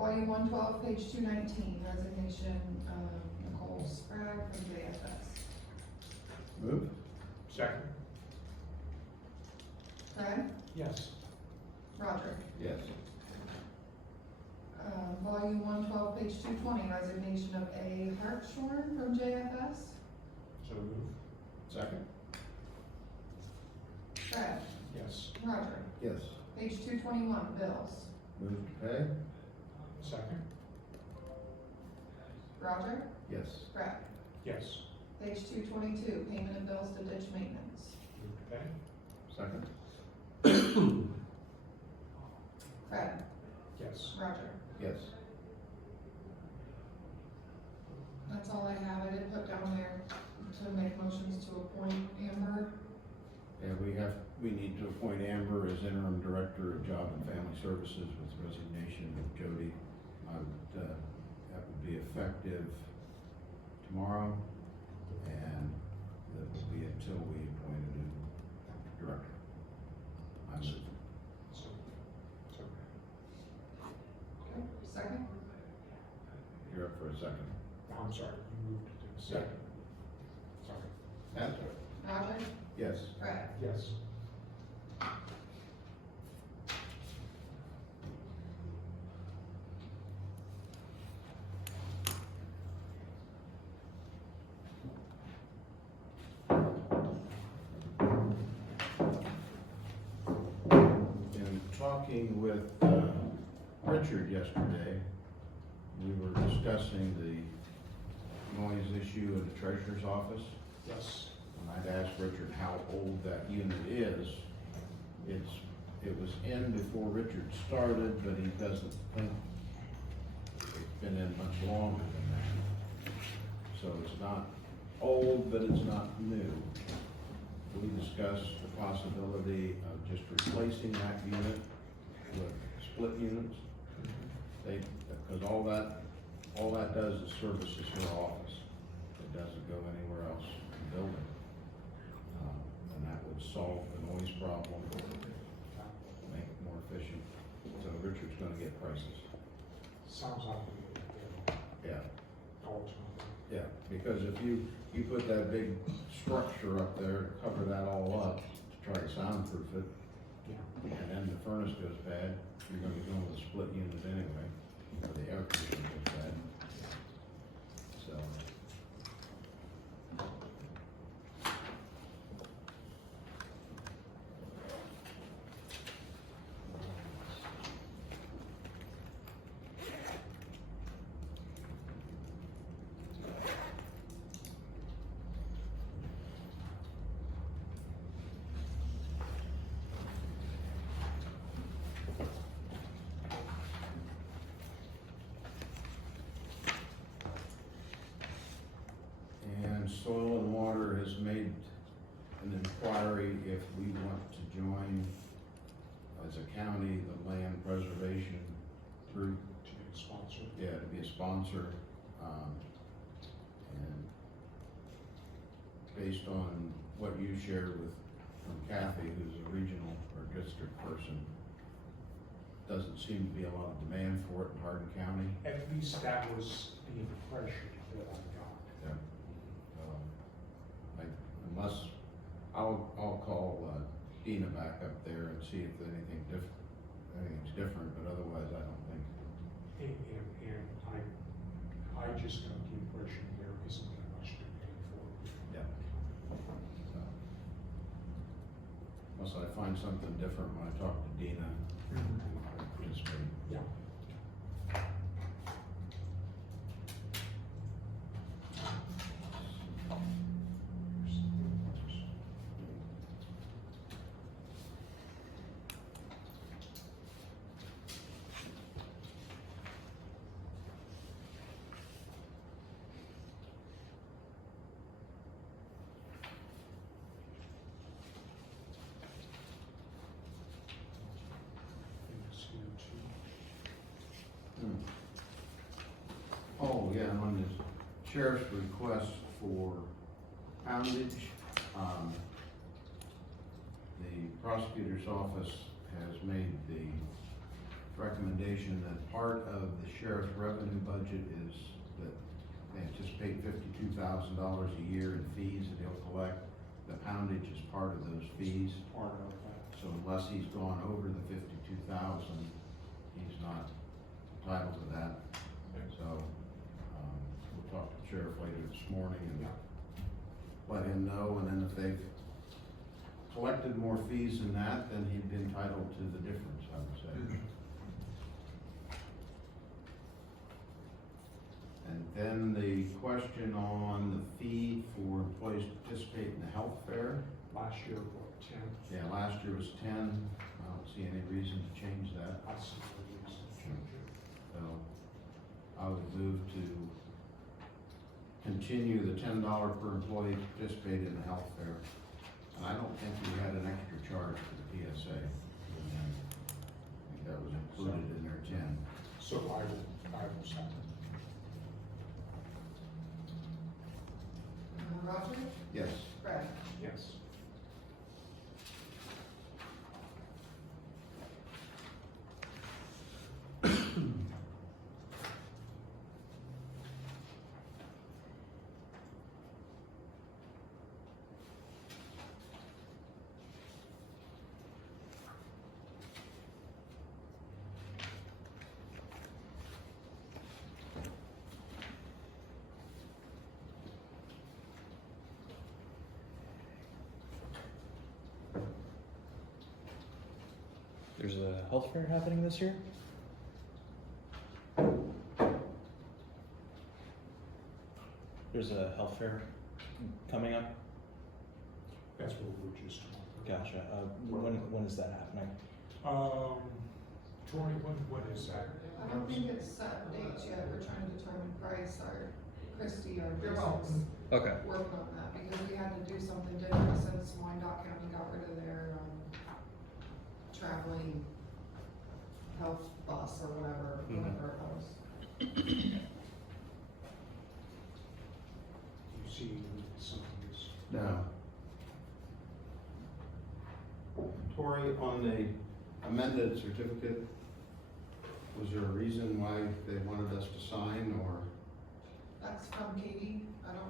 Volume 112, page 219, resignation of Nicole Sprague from JFS. Move. Second. Fred? Yes. Roger. Yes. Volume 112, page 220, resignation of A. Hartshorn from JFS. So move. Second. Fred? Yes. Roger. Yes. Page 221, bills. Move to pay. Second. Roger. Yes. Fred? Yes. Page 222, payment of bills to ditch maintenance. Move to pay. Second. Fred? Yes. Roger. Yes. That's all I have. I did put down there to make motions to appoint Amber. And we need to appoint Amber as interim director of job and family services with resignation of Jody. That would be effective tomorrow, and that will be until we appoint a new director. I move. So. Okay, second. You're up for a second. I'm sorry, you moved to second. Sorry. That's it. Roger. Yes. Fred? Yes. In talking with Richard yesterday, we were discussing the noise issue in the treasurer's office. Yes. And I'd asked Richard how old that unit is. It was in before Richard started, but he doesn't think it's been in much longer than that. So it's not old, but it's not new. We discussed the possibility of just replacing that unit with split units. Because all that does is services her office. It doesn't go anywhere else in the building. And that would solve the noise problem, make it more efficient. So Richard's gonna get prices. Sounds like Yeah, ultimately. yeah, because if you put that big structure up there to cover that all up, to try to soundproof it, Yeah. and then the furnace goes bad, you're gonna be going with a split unit anyway, or the air conditioning goes bad. So. And Soil and Water has made an inquiry if we want to join as a county the land preservation group. To be a sponsor. Yeah, to be a sponsor. And based on what you shared from Katey, who's a regional or district person, doesn't seem to be a lot of demand for it in Hardin County. At least that was the impression that I got. Yeah. Unless, I'll call Dina back up there and see if anything's different, but otherwise I don't think. And I just got the impression there isn't that much demand for it. Yeah. So, unless I find something different when I talk to Dina, I'll participate. Yeah. Oh, yeah, on this sheriff's request for poundage, the prosecutor's office has made the recommendation that part of the sheriff's revenue budget is that they anticipate $52,000 a year in fees that he'll collect. The poundage is part of those fees. Part of that. So unless he's gone over the 52,000, he's not entitled to that. So, we'll talk to the sheriff later this morning and let him know, and then if they've collected more fees than that, then he'd be entitled to the difference, I would say. And then the question on the fee for employees to participate in the health fair. Last year, what, 10? Yeah, last year was 10. I don't see any reason to change that. I see no reason to change it. So I would move to continue the $10 per employee to participate in the health fair. And I don't think we had an extra charge for the PSA. I think that was included in their 10. So I will second. Roger? Yes. Brad? Yes. There's a health fair happening this year? There's a health fair coming up? That's what we were just talking about. Gotcha. When is that happening? Tori, what is that? I don't think it's set dates yet, we're trying to determine price, Christie, our You're business, welcome. Okay. working on that, because we had to do something different since Wyandotte County got rid of their, traveling health bus or whatever it was. You see some of this? No. Tori, on the amended certificate, was there a reason why they wanted us to sign, or? That's from Katey,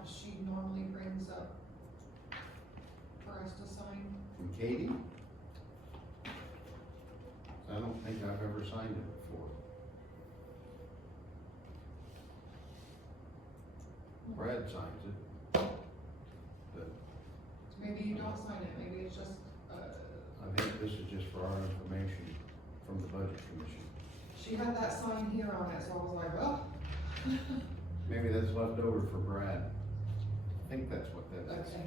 she normally brings up for us to sign. From Katey? I don't think I've ever signed it before. Brad signs it. But Maybe you don't sign it, maybe it's just, I think this is just for our information from the Budget Commission. she had that sign here on it, so I was like, well. Maybe that's left over for Brad. I think that's what that is. Okay.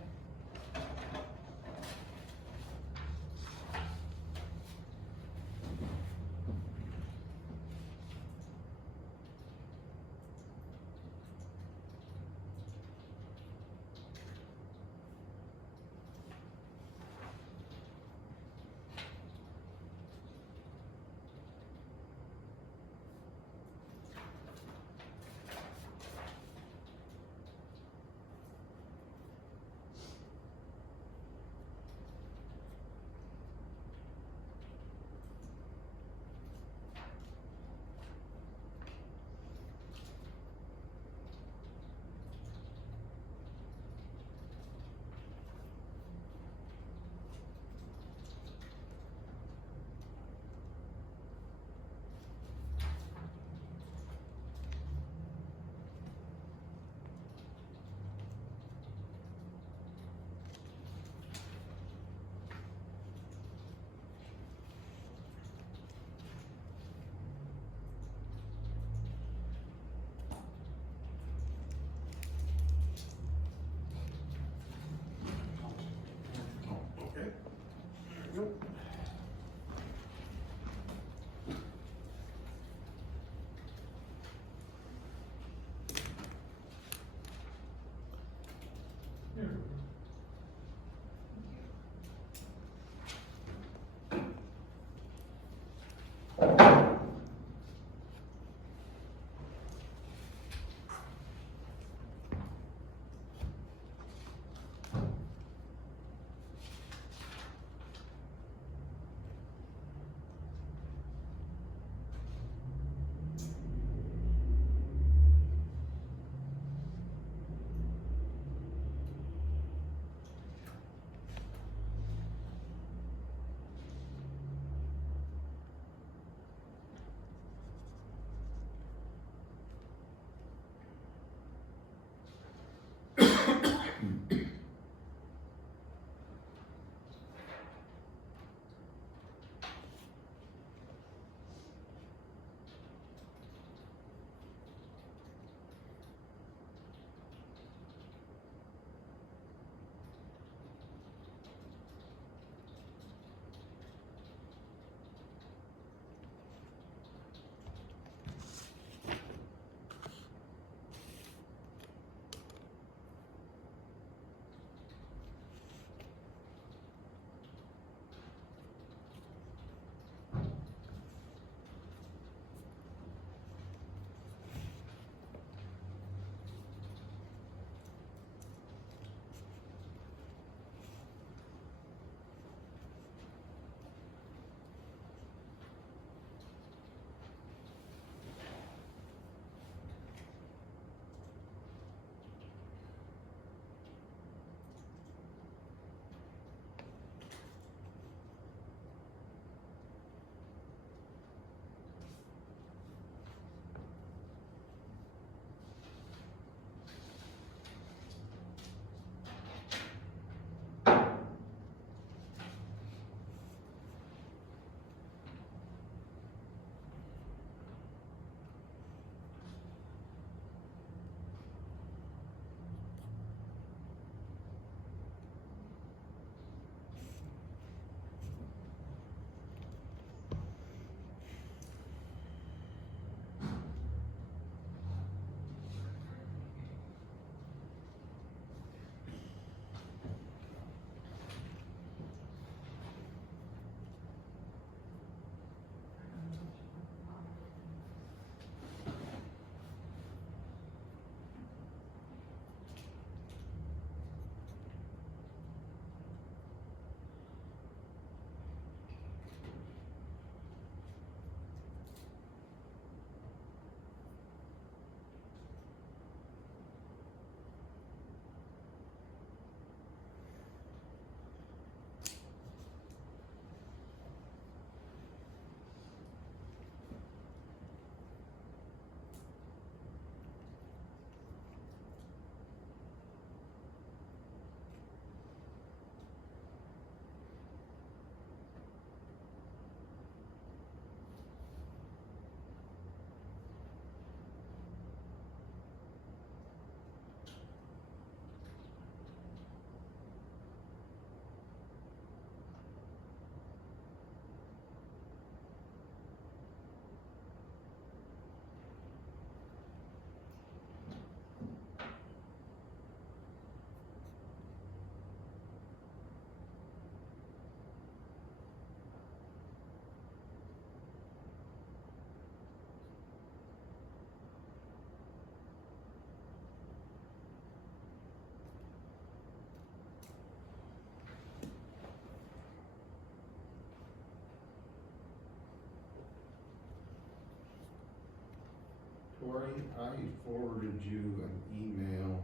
Lori, I forwarded you an email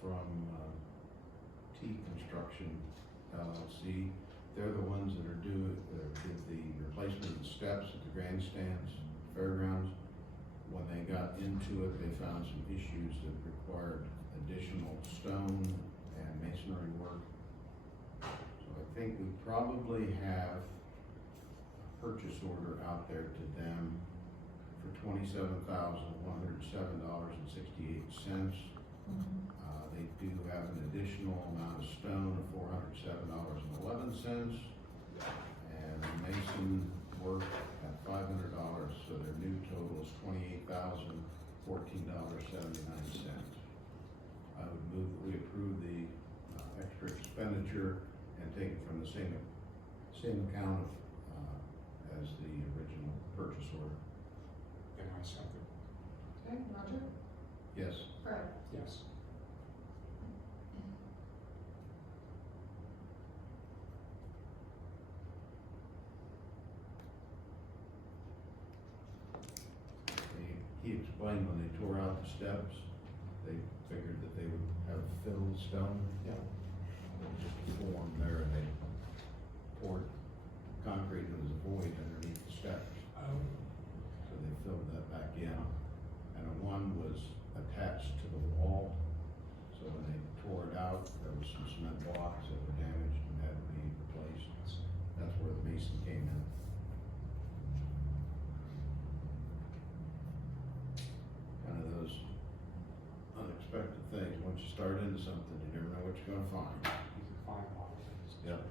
from T Construction LLC. They're the ones that did the replacement of the steps at the grandstands, fairgrounds. When they got into it, they found some issues that required additional stone and masonry work. So I think we probably have a purchase order out there to them for $27,107.68. They do have an additional amount of stone of $407.11, and mason work at $500, so their new total is $28,014.79. I would move that we approve the extra expenditure and take it from the same account as the original purchase order. Then I second. Okay, Roger? Yes. Fred? Yes. He explained when they tore out the steps, they figured that they would have filled stone. Yeah. There was just a form there, and they poured concrete, and there was a void underneath the steps. So they filled that back in, and one was attached to the wall. So when they tore it out, there was some cement blocks that were damaged and had to be replaced. That's where the mason came in. Kind of those unexpected things. Once you start into something, you never know what you're gonna find. You can find a lot of things. Yep.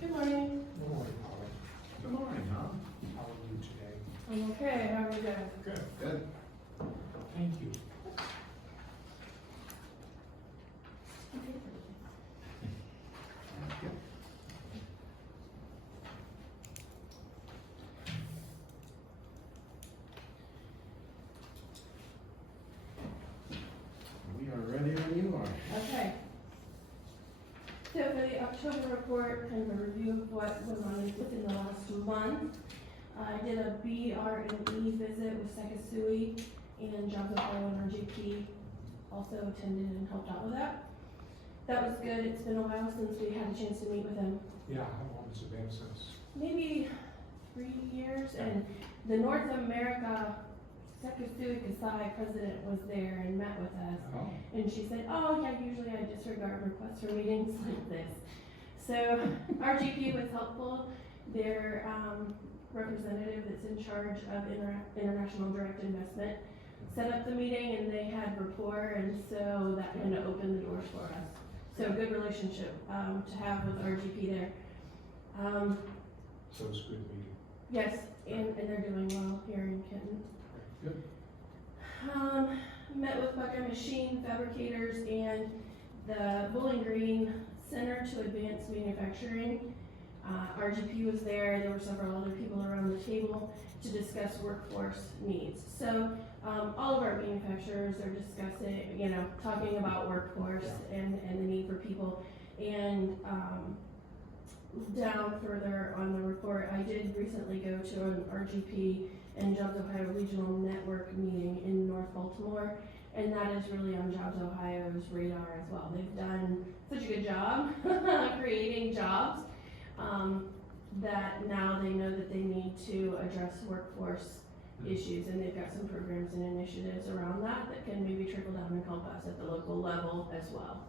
Good morning. Good morning, Holly. Good morning, huh? How are you today? I'm okay. How are you guys? Good. Good. Thank you. October report, kind of a review of what went on within the last month. I did a BR&E visit with Sekisui and Jobs Ohio and RGP, also attended and helped out with that. That was good. It's been a while since we had a chance to meet with them. Yeah, how long has it been since? Maybe 3 years, and the North America Sekisui Kasai president was there and met with us. Oh. And she said, oh yeah, usually I disregard requests for meetings like this. So RGP was helpful. Their representative that's in charge of international direct investment set up the meeting, and they had rapport, and so that kind of opened the doors for us. So good relationship to have with RGP there. So it's a good meeting. Yes, and they're doing well here in Kenton. Good. Met with Bucker Machine Fabricators and the Bowling Green Center to Advance Manufacturing. RGP was there. There were several other people around the table to discuss workforce needs. So all of our manufacturers are discussing, talking about workforce and the need for people. And down further on the report, I did recently go to an RGP and Jobs Ohio Regional Network meeting in North Baltimore, and that is really on Jobs Ohio's radar as well. They've done such a good job creating jobs that now they know that they need to address workforce issues, and they've got some programs and initiatives around that that can maybe trickle down and help us at the local level as well.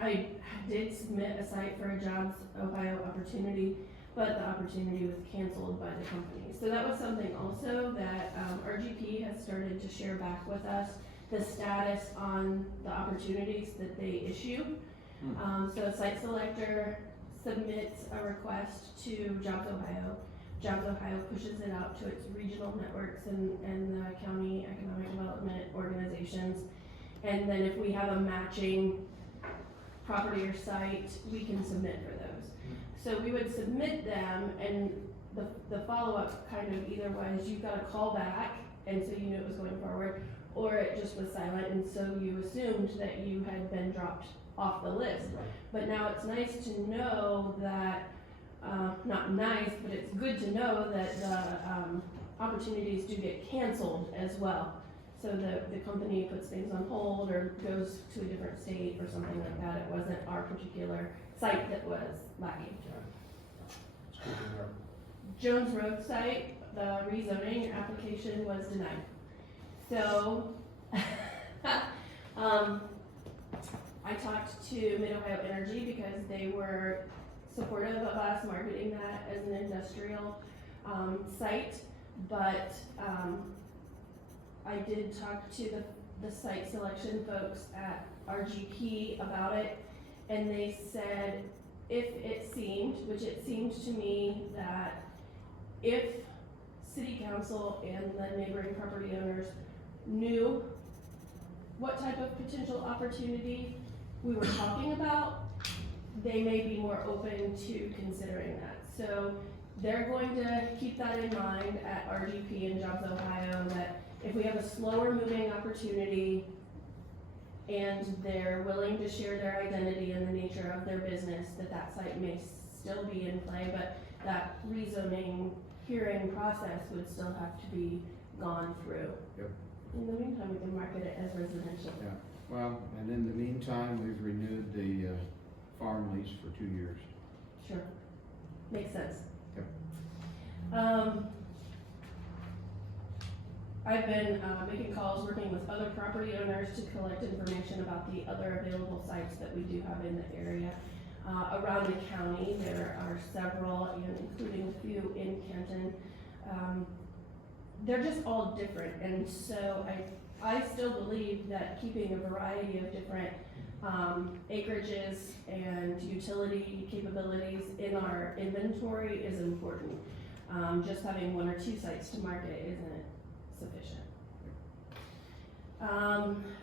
I did submit a site for a Jobs Ohio opportunity, but the opportunity was canceled by the company. So that was something also that RGP has started to share back with us, the status on the opportunities that they issue. So a site selector submits a request to Jobs Ohio. Jobs Ohio pushes it out to its regional networks and the county economic development organizations. And then if we have a matching property or site, we can submit for those. So we would submit them, and the follow-up kind of either was you got a call back, and so you knew it was going forward, or it just was silent, and so you assumed that you had been dropped off the list. But now it's nice to know that, not nice, but it's good to know that the opportunities do get canceled as well. So the company puts things on hold or goes to a different state or something like that. It wasn't our particular site that was lacking. It's good to know. Jones Road site, the rezoning application was denied. So, I talked to Mid-Ohio Energy because they were supportive of us marketing that as an industrial site, but I did talk to the site selection folks at RGP about it, and they said if it seemed, which it seemed to me, that if city council and the neighboring property owners knew what type of potential opportunity we were talking about, they may be more open to considering that. So they're going to keep that in mind at RGP and Jobs Ohio, that if we have a slower moving opportunity and they're willing to share their identity and the nature of their business, that site may still be in play, but that rezoning hearing process would still have to be gone through. Yep. In the meantime, we can market it as residential. Yeah, well, and in the meantime, we've renewed the farm lease for 2 years. Sure, makes sense. Yep. I've been making calls, working with other property owners to collect information about the other available sites that we do have in the area. Around the county, there are several, including a few in Canton. They're just all different, and so I still believe that keeping a variety of different acreages and utility capabilities in our inventory is important. Just having 1 or 2 sites to market isn't sufficient.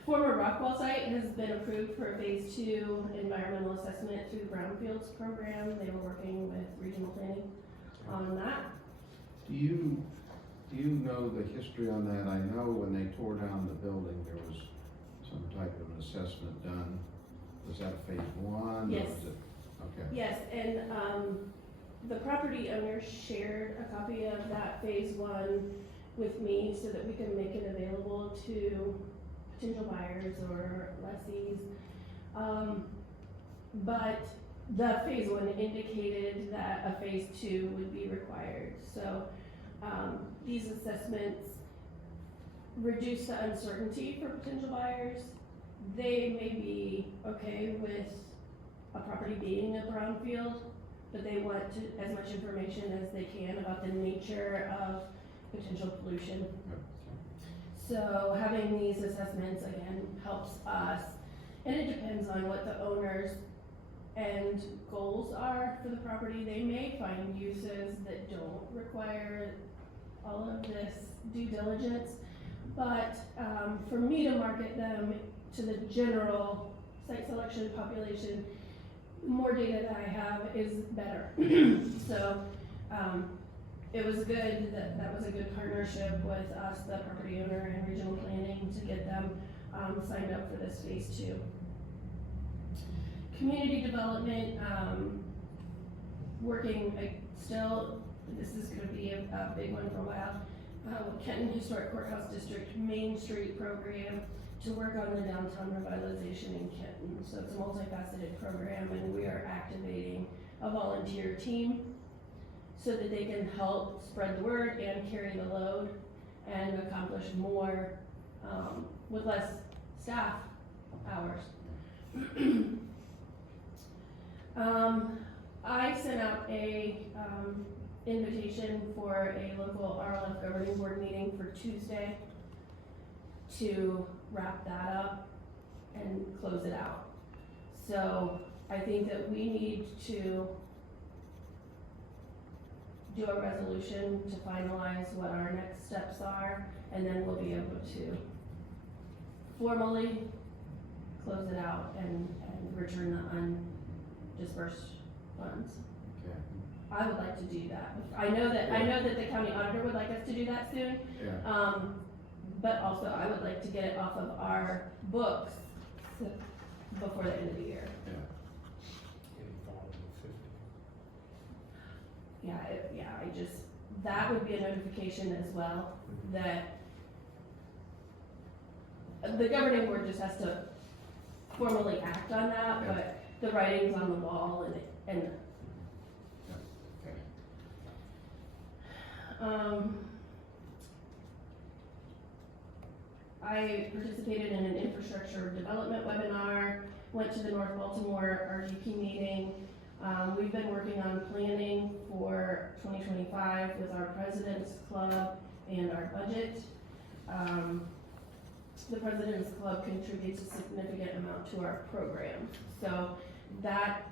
Former Rockwell site has been approved for a phase 2 environmental assessment through the Brownfields program. They were working with regional planning on that. Do you know the history on that? I know when they tore down the building, there was some type of an assessment done. Was that a phase one? or Yes. was it- Okay, Yes, and, the property owner shared a copy of that phase one with me so that we can make it available to potential buyers or lessees. But the phase one indicated that a phase two would be required, so, these assessments reduce the uncertainty for potential buyers. They may be okay with a property being a brownfield, but they want as much information as they can about the nature of potential pollution. So having these assessments, again, helps us, and it depends on what the owner's end goals are for the property. They may find uses that don't require all of this due diligence, but, for me to market them to the general site selection population, the more data that I have is better. So, it was good that was a good partnership with us, the property owner and regional planning to get them, signed up for this phase two. Community development, working, still, this is gonna be a big one for a while. Kenton Historic Courthouse District Main Street Program to work on the downtown revitalization in Kenton. So it's a multifaceted program, and we are activating a volunteer team so that they can help spread the word and carry the load and accomplish more, with less staff hours. I sent out a, invitation for a local RLF governing board meeting for Tuesday to wrap that up and close it out. So I think that we need to do a resolution to finalize what our next steps are, and then we'll be able to formally close it out and return the undispersed funds. okay, I would like to do that. I know that the county auditor would like us to do that soon, yeah, but also I would like to get it off of our books before the end of the year. yeah. Any thought of the 50? Yeah, that would be a notification as well, that the governing board just has to formally act on that, Yeah. but the writing's on the wall and Okay. I participated in an infrastructure development webinar, went to the North Baltimore RGP meeting. We've been working on planning for 2025 with our President's Club and our budget. The President's Club contributes a significant amount to our program. So that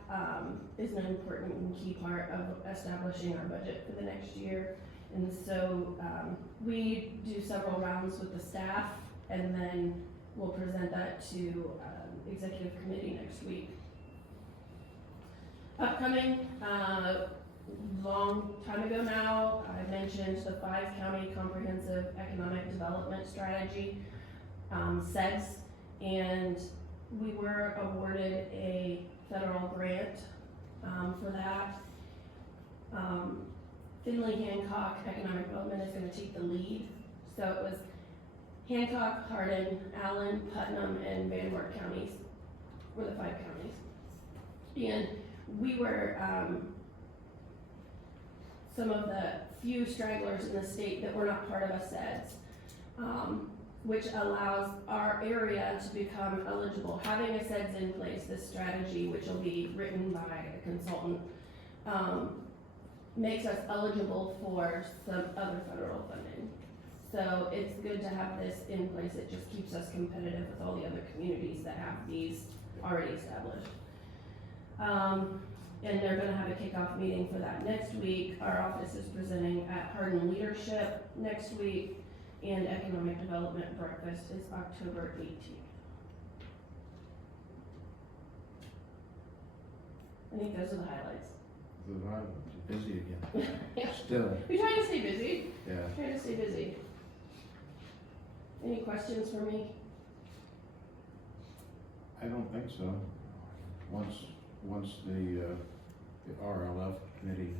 is an important and key part of establishing our budget for the next year. And so we do several rounds with the staff, and then we'll present that to executive committee next week. Upcoming, long time ago now, I mentioned the 5-county comprehensive economic development strategy, SEDS, and we were awarded a federal grant for that. Finley Hancock Economic Development is going to take the lead. So it was Hancock, Hardin, Allen, Putnam, and Van Wert counties were the 5 counties. And we were some of the few stragglers in the state that were not part of a SEDS, which allows our area to become eligible. Having a SEDS in place, this strategy, which will be written by a consultant, makes us eligible for some other federal funding. So it's good to have this in place. It just keeps us competitive with all the other communities that have these already established. And they're gonna have a kickoff meeting for that next week. Our office is presenting at Hardin Leadership next week, and Economic Development Breakfast is October 18th. I think those are the highlights. The violence, busy again. Yeah. Still, We're trying to stay busy. yeah. Trying to stay busy. Any questions for me? I don't think so. once the RLF committee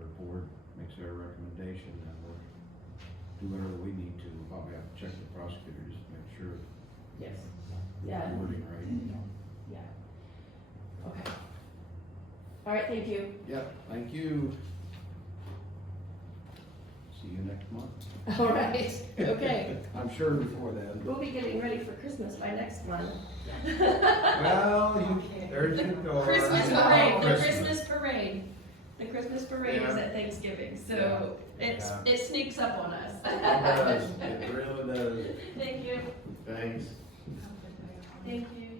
or board makes their recommendation, then we'll do whatever we need to. We'll probably have to check the prosecutors to make sure Yes. the Yeah. wording right. Yeah. Okay. All right, thank you. Yep, thank you. See you next month. All right, okay. I'm sure before then. We'll be getting ready for Christmas by next month. Well, there's your door. Christmas Yeah. parade, the Christmas parade. The Christmas parade is Yeah. at Thanksgiving, so it sneaks up on us. It does, it really does. Thank you. Thanks. Thank you, you too.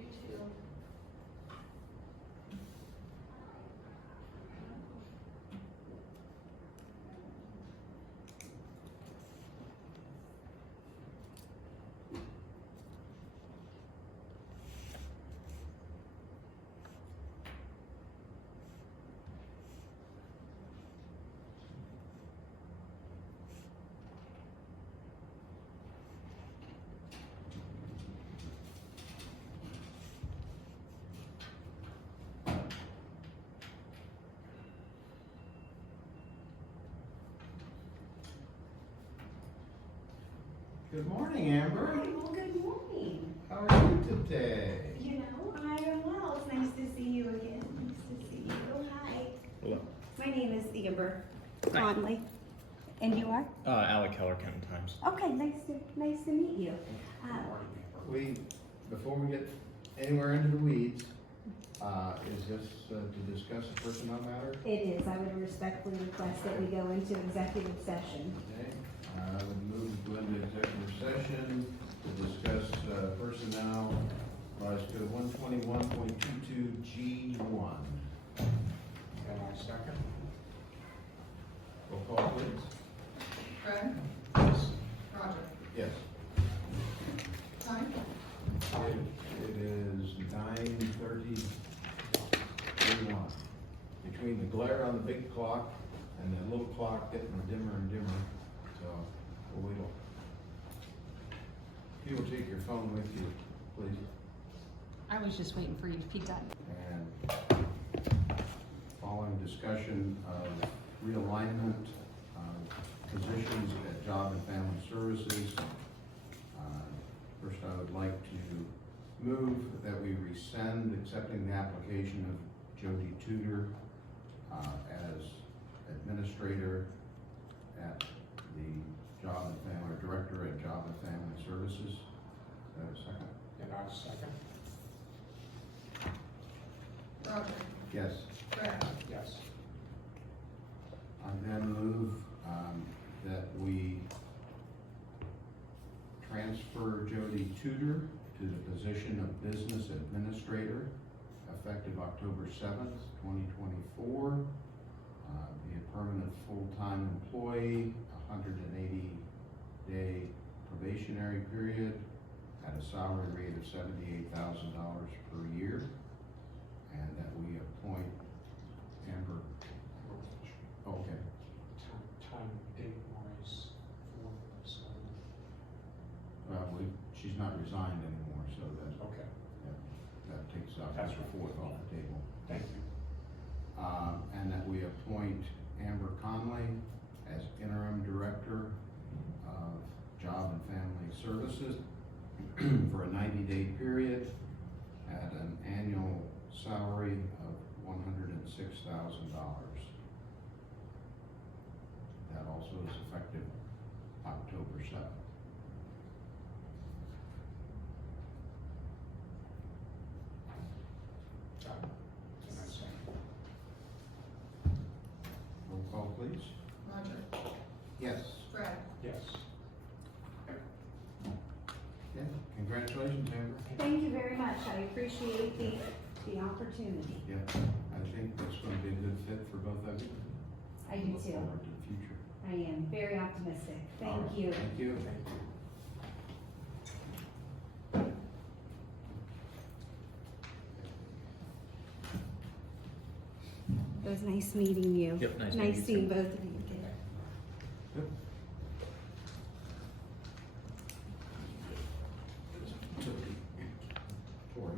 Good morning, Amber. Hi, well, good morning. How are you today? You know, I am well. It's nice to see you again. Nice to see you. Hi. Hello. My name is Amber Hi. Conley. And you are? Alec Keller, Counting Times. Okay, nice to meet you. Before we get anywhere into the weeds, is this to discuss a personnel matter? It is. I would respectfully request that we go into executive session. Okay, I would move to go into executive session to discuss personnel, Revised Code 121.22G1. And I second. Roll call, please. Fred, Yes. Roger, Yes. time, It is 9:31. Between the glare on the big clock and the little clock getting dimmer and dimmer, so we'll wait. If you will take your phone with you, please. I was just waiting for you to peek that. And following discussion of realignment of positions at Job and Family Services, first I would like to move that we rescind accepting the application of Jody Tudor as administrator at the Job and Family, or Director at Job and Family Services. Is that a second? And I second. Roger, Yes. Fred, Yes. I then move that we transfer Jody Tudor to the position of Business Administrator effective October 7th, 2024. Be a permanent full-time employee, 180-day probationary period at a salary rate of $78,000 per year. And that we appoint Amber, okay, Time date wise for so. she's not resigned anymore, so Okay, that takes October That's right. 4th off the table. thank you. And that we appoint Amber Conley as interim director of Job and Family Services for a 90-day period at an annual salary of $106,000. That also is effective October 7th. And I second. Roll call, please. Roger, Yes. Fred, Yes. Okay. Congratulations, Amber. Thank you very much. I appreciate the opportunity. Yeah, I think that's going to be a good fit for both of you. I do Look too. forward to the future. I am very optimistic. All Thank right. you. Thank you. Thank you. It was nice meeting you. Yep, nice meeting Nice you seeing too. both of you again. Good. Tori.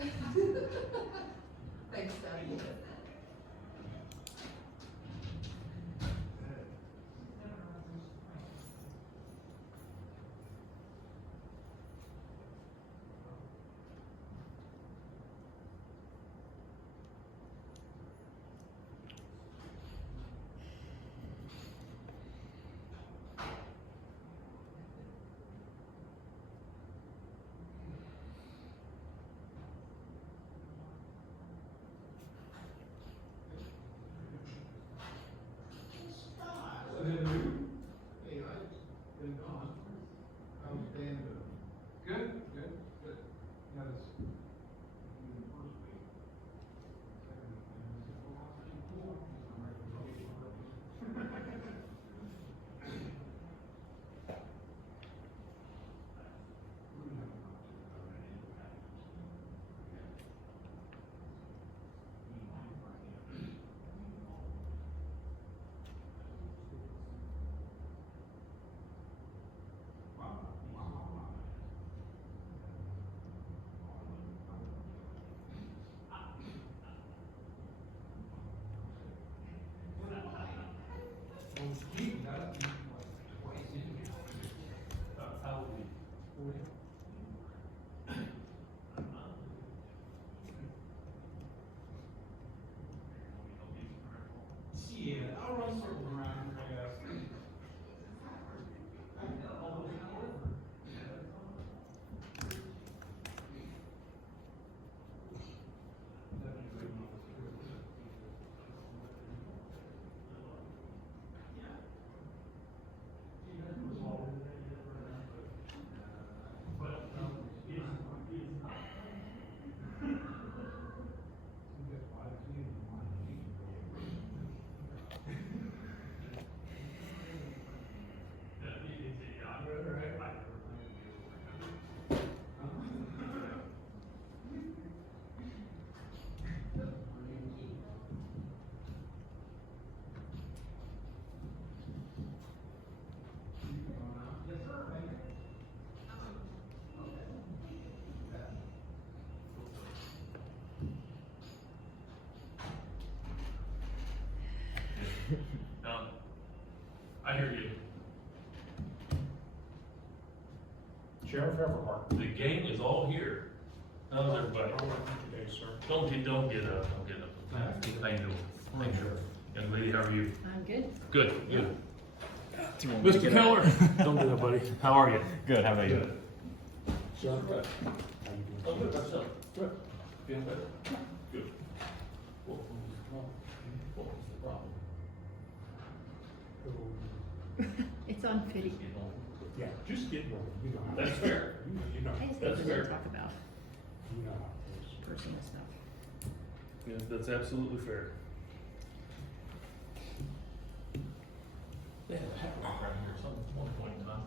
Thanks, Debbie. Hey, I've been gone. How's Dan doing? Good, good, good. Yeah, this. Yeah, I'll run circles around your ass. I hear you. Sheriff Everheart. The gang is all here. How's everybody? How are you today, sir? Don't get up. How you doing? Thank you. Young lady, how are you? I'm good. Good. Mr. Keller, don't get up, buddy. How are you? Good, how about you? Sheriff. How you Oh, doing? good, myself. Good. Feeling better? Good. What was the problem? It's on pity. Yeah, just get going, you know. That's fair. You know, I just That's don't fair. want to talk about you know how it is. personal stuff. Yeah, that's absolutely fair. They had a hat rack right here, some, one point in time.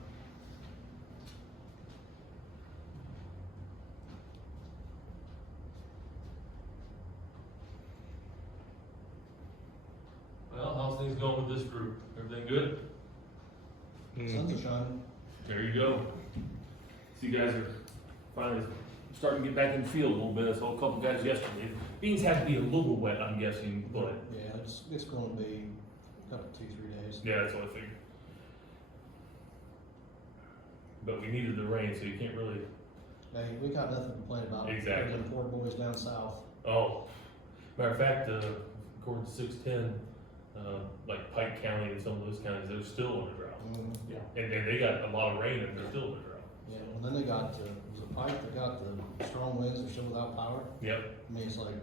Well, how's things going with this group? Everything good? Sun's are shining. There you go. So you guys are finally starting to get back in the field a little bit. I saw a couple guys yesterday. Beans have to be a little wet, I'm guessing, but Yeah, it's gonna be a couple, 2-3 days. yeah, that's what I figured. But we needed the rain, so you can't really. Hey, we got nothing to complain about. Exactly. Them poor boys down south. Oh, matter of fact, according to 610, like Pike County and some of those counties, they're still in the drought. Yeah. And they got a lot of rain and they're still in the drought. Yeah, and then they got, it was a Pike that got the strong winds, they're still without power. Yep. I mean, it's like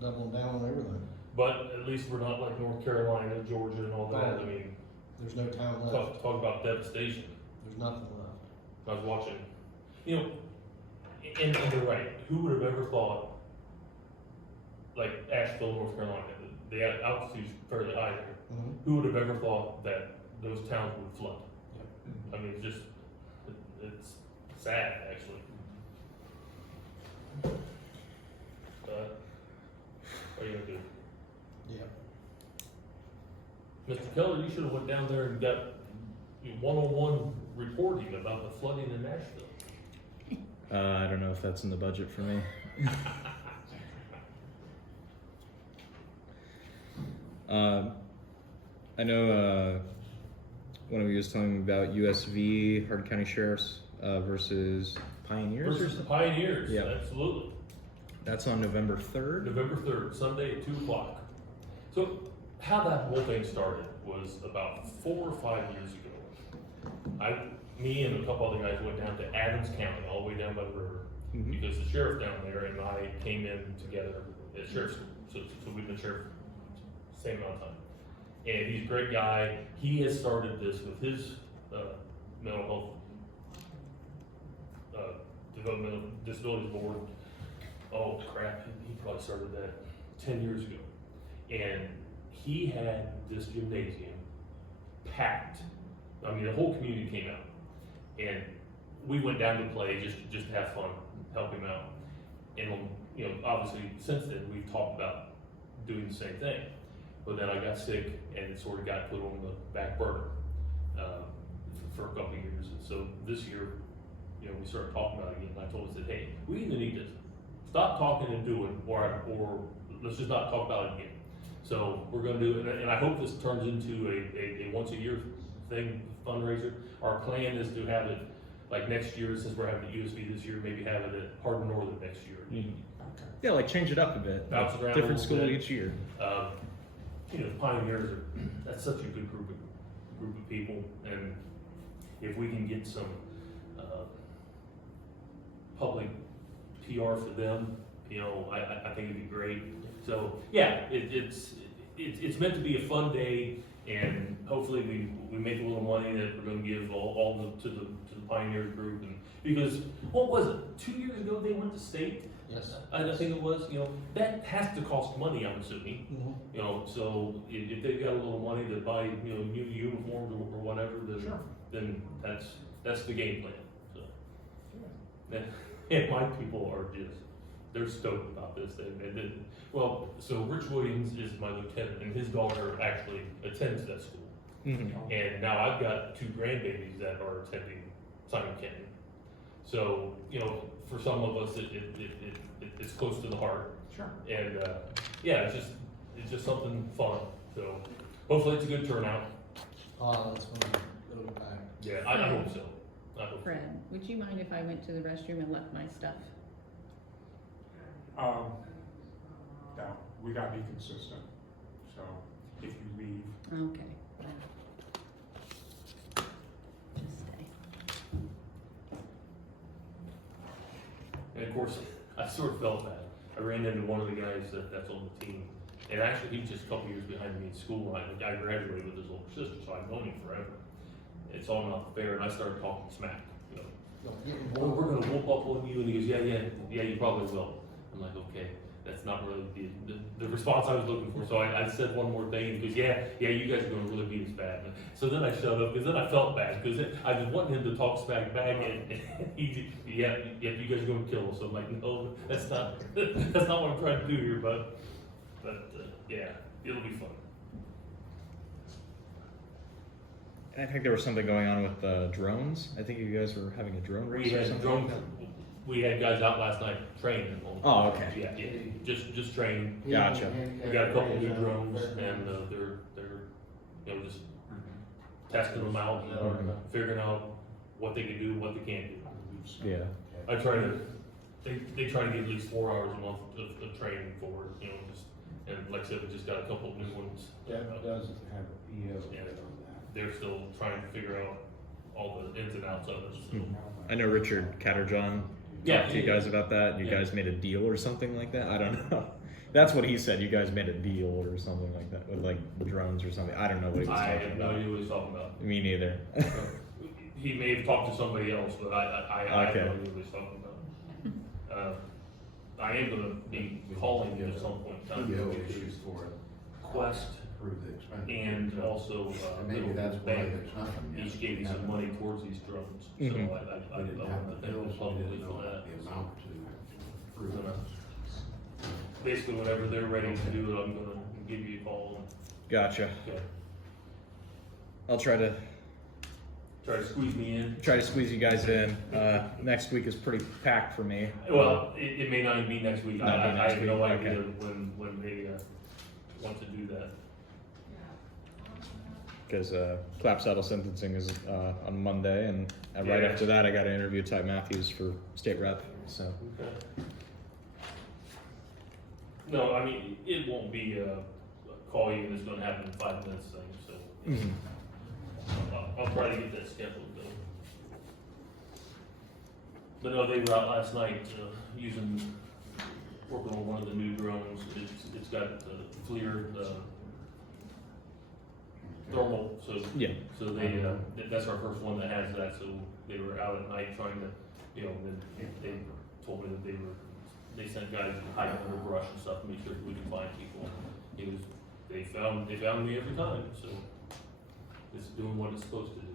doubling down on everything. But at least we're not like North Carolina, Georgia and all that. I mean, There's no town left. talk about devastation. There's nothing left. I was watching, you know, and you're right. Who would have ever thought, like Asheville, North Carolina, the altitude's fairly high there. Mhm. Who would have ever thought that those towns would flood? Yep. I mean, it's just, it's sad, actually. But, what are you gonna do? Yeah. Mr. Keller, you should have went down there and got one-on-one reporting about the flooding in Nashville. I don't know if that's in the budget for me. I know one of you was telling me about USV, Hardin County Sheriffs versus Pioneers or Versus the something? Pioneers, Yeah. absolutely. That's on November 3rd? November 3rd, Sunday at 2 o'clock. So how that whole thing started was about 4 or 5 years ago. Me and a couple other guys went down to Adams County, all the way down by the river, because the sheriff down there and I came in together at sheriff's school. So we've been sheriff same amount of time. And he's a great guy. He has started this with his mental health developmental disabilities board. Oh crap, he probably started that 10 years ago. And he had this gymnasium packed. I mean, the whole community came out. And we went down to play just to have fun, help him out. And you know, obviously since then we've talked about doing the same thing. But then I got sick and it sort of got put on the back burner for a couple of years. And so this year, you know, we started talking about it again. And I told us that, hey, we either need to stop talking and doing, or let's just not talk about it again. So we're going to do it, and I hope this turns into a once a year thing, fundraiser. Our plan is to have it like next year, since we're having the USB this year, maybe have it at Hardin Northern next year. Yeah, like change it up a bit. Bounce around a Different little school bit. each year. You know, the Pioneers that's such a good group of people, and if we can get some public PR for them, you know, I think it'd be great. So yeah, it's meant to be a fun day, and hopefully we make a little money that we're going to give all to the Pioneer group. And because what was it, 2 years ago they went to state? Yes. I think it was, you know, that has to cost money, I'm assuming. Mm-hmm. You know, so if they've got a little money to buy, you know, new uniforms or whatever, then that's the game plan. So, and my people are they're stoked about this. Well, so Rich Williams is my lieutenant, and his daughter actually attends that school. And now I've got 2 grandbabies that are attending Simon Kenton. So, you know, for some of us, it's close to the heart. Sure. And yeah, it's just something fun. So hopefully it's a good turnout. That's when it'll be back. Yeah, I hope so. I hope so. Fred, would you mind if I went to the restroom and left my stuff? No, we gotta be consistent, so if you leave, Okay. Just stay. And of course, I sort of felt bad. I ran into one of the guys that's on the team, and actually he's just a couple years behind me in school. I graduated with his older sister, so I've known him forever. It's all not fair, and I started talking smack. You know, well, we're gonna whoop up on you, and he goes, yeah, you probably will. I'm like, okay, that's not really the response I was looking for. So I said one more thing, and he goes, yeah, you guys are gonna really beat us bad. So then I shut up, because then I felt bad, because I was wanting him to talk smack back, and he, you guys are gonna kill us. So I'm like, no, that's not what I'm trying to do here, but yeah, it'll be fun. I think there was something going on with drones. I think you guys were having a drone race We or had something. drones. We had guys out last night training. Oh, okay. Yeah, just training. Gotcha. We got a couple new drones, and they're you know, just testing them out, figuring out what they can do, what they can't do. Yeah. I try to. They try to get at least 4 hours a month of training for it, you know, and like I said, we just got a couple of new ones. That doesn't have a PO Yeah. on that. They're still trying to figure out all the ins and outs of it. So. I know Richard Catterjohn talked to you guys about that. You guys made a deal or something like that. I don't know. That's what he said. You guys made a deal or something like that with like drones or something. I don't know what he was I talking have no about. idea what he's talking about. Me neither. He may have talked to somebody else, but I have Okay. no idea what he's talking about. I am gonna be calling you at some point in time. PO because issues for it. Quest Approve the expense. and also, And maybe that's why Bank there's nothing. yet. each gave me some money towards these drones, so Mhm. We I didn't want have to the thank bills, them we publicly didn't for know that. the amount to approve Gonna- it. Basically, whenever they're ready to do it, I'm gonna give you a call. Gotcha. Okay. I'll try to try to squeeze me in. Try to squeeze you guys in. Next week is pretty packed for me. Well, it may not even be next week. Not be I next have no week, idea okay. when they, want to do that. Because clap saddle sentencing is on Monday, and right Yeah. after that, I got to interview Ty Matthews for state rep. So Okay. No, I mean, it won't be a call you and it's gonna happen in 5 minutes thing, so. I'll try to get that scheduled though. But no, they were out last night, working on one of the new drones. It's got FLIR, thermal, so. yeah, So they, that's our first one that has that, so they were out at night trying to, then they told me that they sent guys to hide under brush and stuff, to make sure we can find people. They found me every time, so it's doing what it's supposed to do.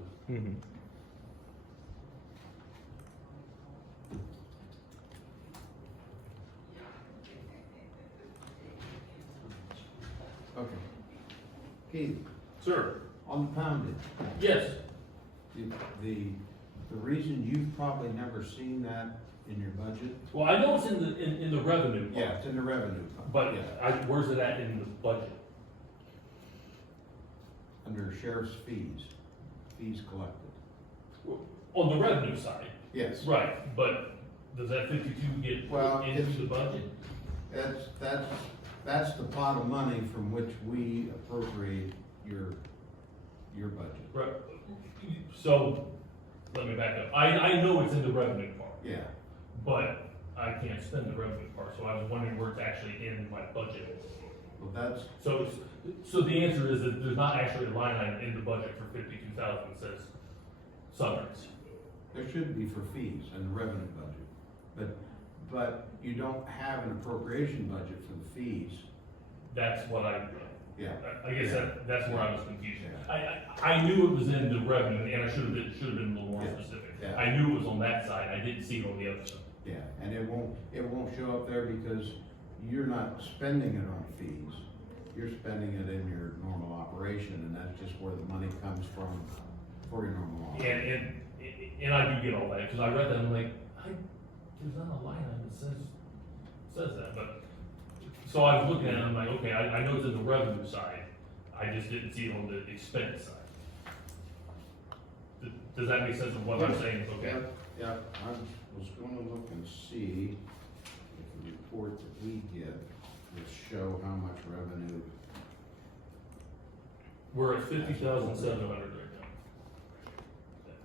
Okay. Keith, Sir, on the poundage, yes, the reason you've probably never seen that in your budget? well, I know it's in the revenue part. Yeah, it's in the revenue fund. But Yeah. where's it at in the budget? Under sheriff's fees collected. On the revenue side, Yes. right, but does that 52 get Well, put into it's- the budget? That's the pot of money from which we appropriate your budget. Right, so, let me back up. I know it's in the revenue part, Yeah. but I can't spend the revenue part, so I was wondering where it's actually in my budget. Well, that's, So the answer is that there's not actually a line item in the budget for 52,000 that says sunrise. there should be for fees and the revenue budget. But you don't have an appropriation budget for the fees. That's what Yeah. I guess Yeah. that's where I was confused. Yeah. I knew it was in the revenue, and I should have been a little more Yeah. specific. Yeah. I knew it was on that side, I didn't see it on the other side. Yeah, and it won't show up there because you're not spending it on fees. You're spending it in your normal operation, and that's just where the money comes from for your normal operation. And I do get all that, because I read that, and I'm like, there's not a line item that says that, but, so I was looking at it, I'm like, okay, I know it's in the revenue side, I just didn't see it on the expense side. Does that make sense of what I'm saying? Okay. Yeah, I was gonna look and see if the report that we get will show how much revenue. We're at 50,700 right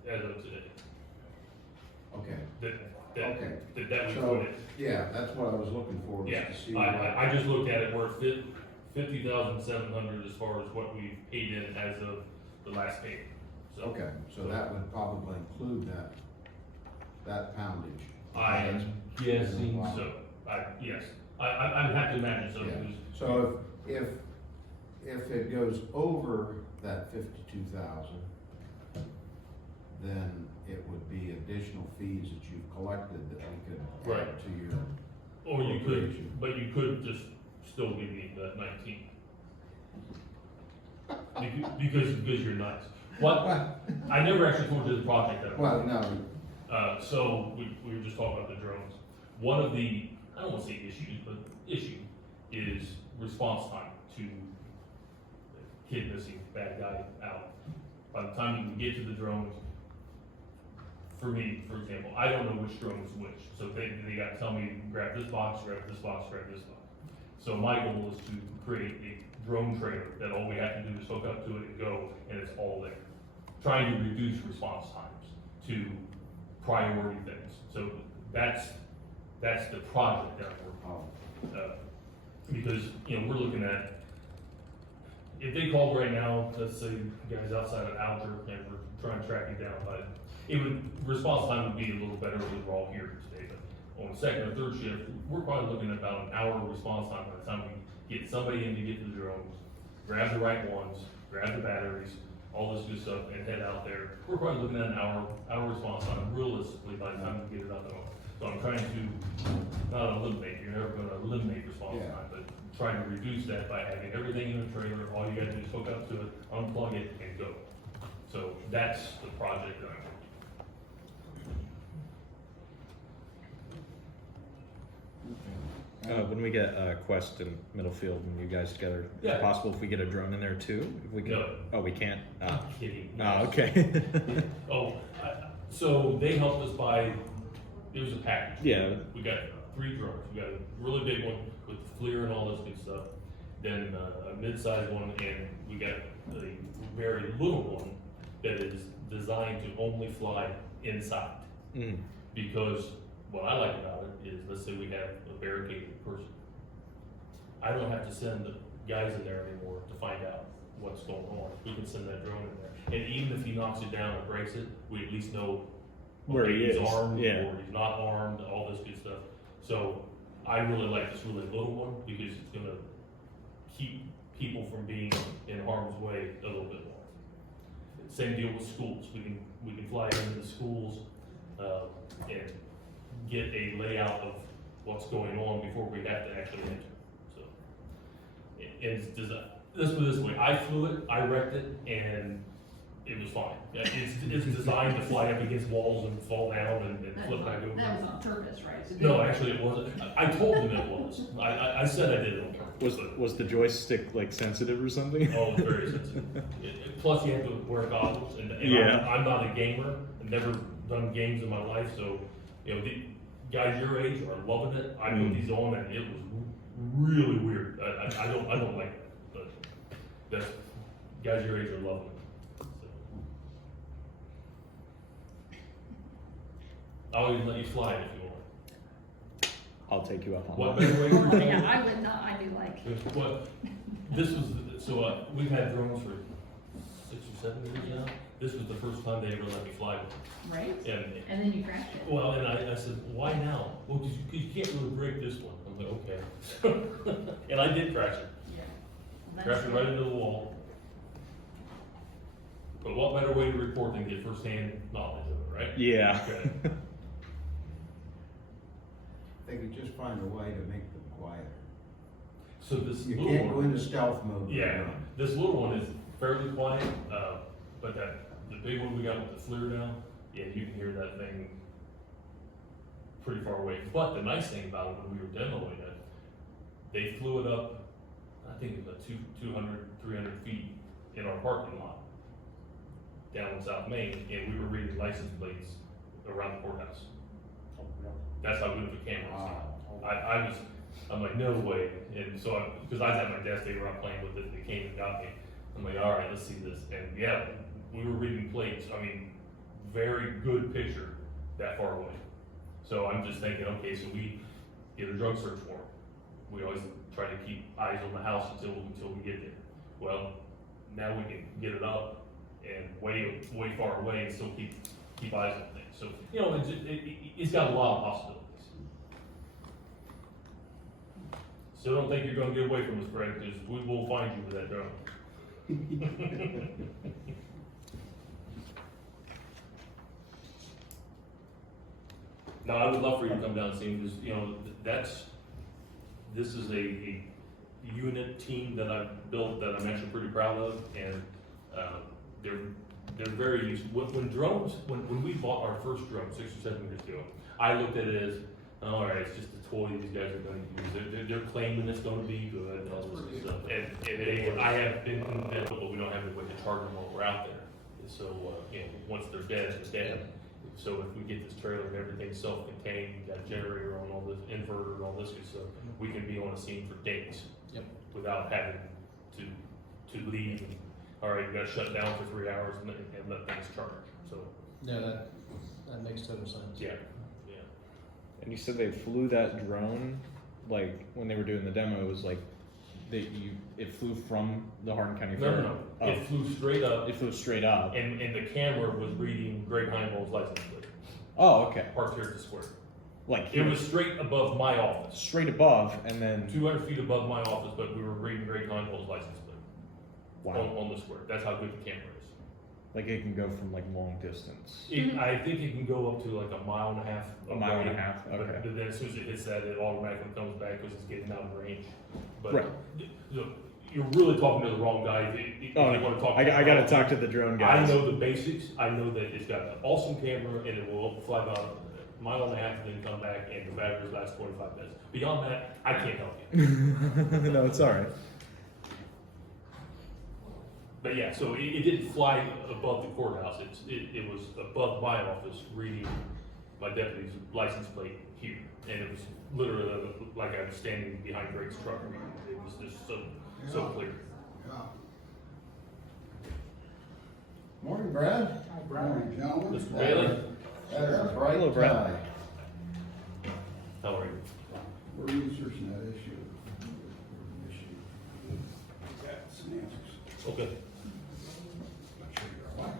now, as of today. Okay, That we So- put it. yeah, that's what I was looking for, was Yeah, to see what. I just looked at it, we're 50,700 as far as what we paid in as of the last payment. So Okay, so that would probably include that poundage. I am guessing so. Yes, I'd have to imagine so. Yeah. because- So if it goes over that 52,000, then it would be additional fees that you've collected that we could add Right. to your. Or you Appropriation. could, but you could just still give me that 19. Because you're nice. What, I never actually told you the project that I'm Well, working on. no, So we were just talking about the drones. One of the, I don't wanna say issues, but issue is response time to kid missing, bad guy out. By the time you can get to the drones, for me, for example, I don't know which drone is which. So they gotta tell me, grab this box, grab this box, grab this box. So my goal is to create a drone trailer that all we have to do is hook up to it and go, and it's all there. Trying to reduce response times to priority things. So that's the project that we're, oh, because, we're looking at, if they called right now, let's say guys outside of Alger, and we're trying to track you down, but response time would be a little better if we were all here today, but on second or third shift, we're probably looking at about an hour response time by the time we get somebody in to get to the drones, grab the right ones, grab the batteries, all this good stuff, and head out there. We're probably looking at an hour response time realistically by the time we get it out there. So I'm trying to, not eliminate, you're never gonna eliminate response Yeah. time, but trying to reduce that by having everything in the trailer. All you gotta do is hook up to it, unplug it, and go. So that's the project that I'm. When we get Quest and Middlefield and you guys together, is Yeah. it possible if we get a drone in there too? If we can, No. Oh, we can't? I'm kidding. Okay. So they helped us buy, it was a package. Yeah. We got 3 drones. We got a really big one with the FLIR and all this good stuff. Then a mid-sized one, and we got a very little one that is designed to only fly inside. Mm. Because what I like about it is, let's say we have a barricaded person. I don't have to send the guys in there anymore to find out what's going on. We can send that drone in there. And even if he knocks it down or breaks it, we at least know Where he he's is, armed yeah. or he's not armed, all this good stuff. So I really like this really little one because it's gonna keep people from being in harm's way a little bit more. Same deal with schools. We can fly into the schools and get a layout of what's going on before we have to actually enter. So, and it's designed, let's put it this way, I flew it, I wrecked it, and it was fine. It's designed to fly up against walls and fall down and flip back over. That was on purpose, right? No, actually it wasn't. I told them it was. I said I did it on purpose. Was the joystick like sensitive or something? Oh, it's very sensitive. Plus you have to wear goggles, and Yeah. I'm not a gamer. I've never done games in my life, so, you know, the guys your age are loving it. I put these on and it was really weird. I don't like it, but that's, guys your age are loving it. So. I'll even let you fly it if you want. I'll take you up on What that. better way for Yeah, I would not, I do like. What, this was, so we've had drones for 6 or 7 years now. This was the first time they ever let me fly one. Right? And then you crashed it. well, and I said, why now? Well, 'cause you can't really break this one. I'm like, okay. And I did crash it. Yeah. Crashed it right into the wall. But what better way to report than get firsthand knowledge of it, right? Yeah. Okay. They could just find a way to make them quieter. So this You little can't go one, into stealth mode. with yeah, them. this little one is fairly quiet, but the big one we got with the FLIR now, yeah, you can hear that thing pretty far away. But the nice thing about it, when we were demoing it, they flew it up, I think it was about 200, 300 feet in our parking lot down in South Main, and we were reading license plates around the courthouse. That's how good the camera was. I'm like, no way. And so, because I was at my desk, they were out playing with it, they came and got me. I'm like, all right, let's see this. And yeah, we were reading plates. I mean, very good picture that far away. So I'm just thinking, okay, so we get a drug search warrant. We always try to keep eyes on the house until we get there. Well, now we can get it up and way far away and still keep eyes on things. So, you know, it's got a lot of possibilities. So don't think you're gonna get away from us, Greg, because we will find you with that drone. No, I would love for you to come down and see me, because, you know, this is a unit team that I've built that I'm actually pretty proud of, and, they're very useful. When we bought our first drone 6 or 7 years ago, I looked at it as, all right, it's just a toy these guys are going to use. They're claiming it's going to be good and all this stuff. And I have been convinced, but we don't have any way to charge them while we're out there. So, you know, once they're dead, they're dead. So if we get this trailer and everything's self-contained, you got a generator on, all this inverter, all this good stuff, we can be on a scene for days. Yep. Without having to leave. And, all right, you got to shut down for 3 hours and let things charge. So Yeah, that makes total sense. yeah. And you said they flew that drone, like when they were doing the demo, it was like it flew from the Hardin County Fair. No. Oh. It flew straight up. It flew straight up. And the camera was reading Greg Heinbold's license plate. Oh, okay. Parked here at the square. Like It was straight above my office. straight above, and then 200 feet above my office, but we were reading Greg Heinbold's license plate. wow, On the square. That's how good the camera is. like it can go from like long distance. I think it can go up to like a mile and a half. A mile and a away, half, okay. But then as soon as it hits that, it automatically comes back because it's getting out of range. But Right. look, you're really talking to the wrong guy. If Oh, you want to talk. I gotta talk to the drone I guys. know the basics. I know that it's got an awesome camera and it will fly about a mile and a half and then come back and the battery lasts 25 minutes. Beyond that, I can't help you. No, it's alright. But yeah, so it didn't fly above the courthouse. It was above my office reading my deputy's license plate here. And it was literally like I was standing behind Greg's truck. It was just so clear. Yeah. Morning, Brad. Morning, gentlemen. Mr. Bailey, That is a bright Hello, Brad. tie. how are you? We're researching that issue. Got some answers. Okay. Not sure you're right.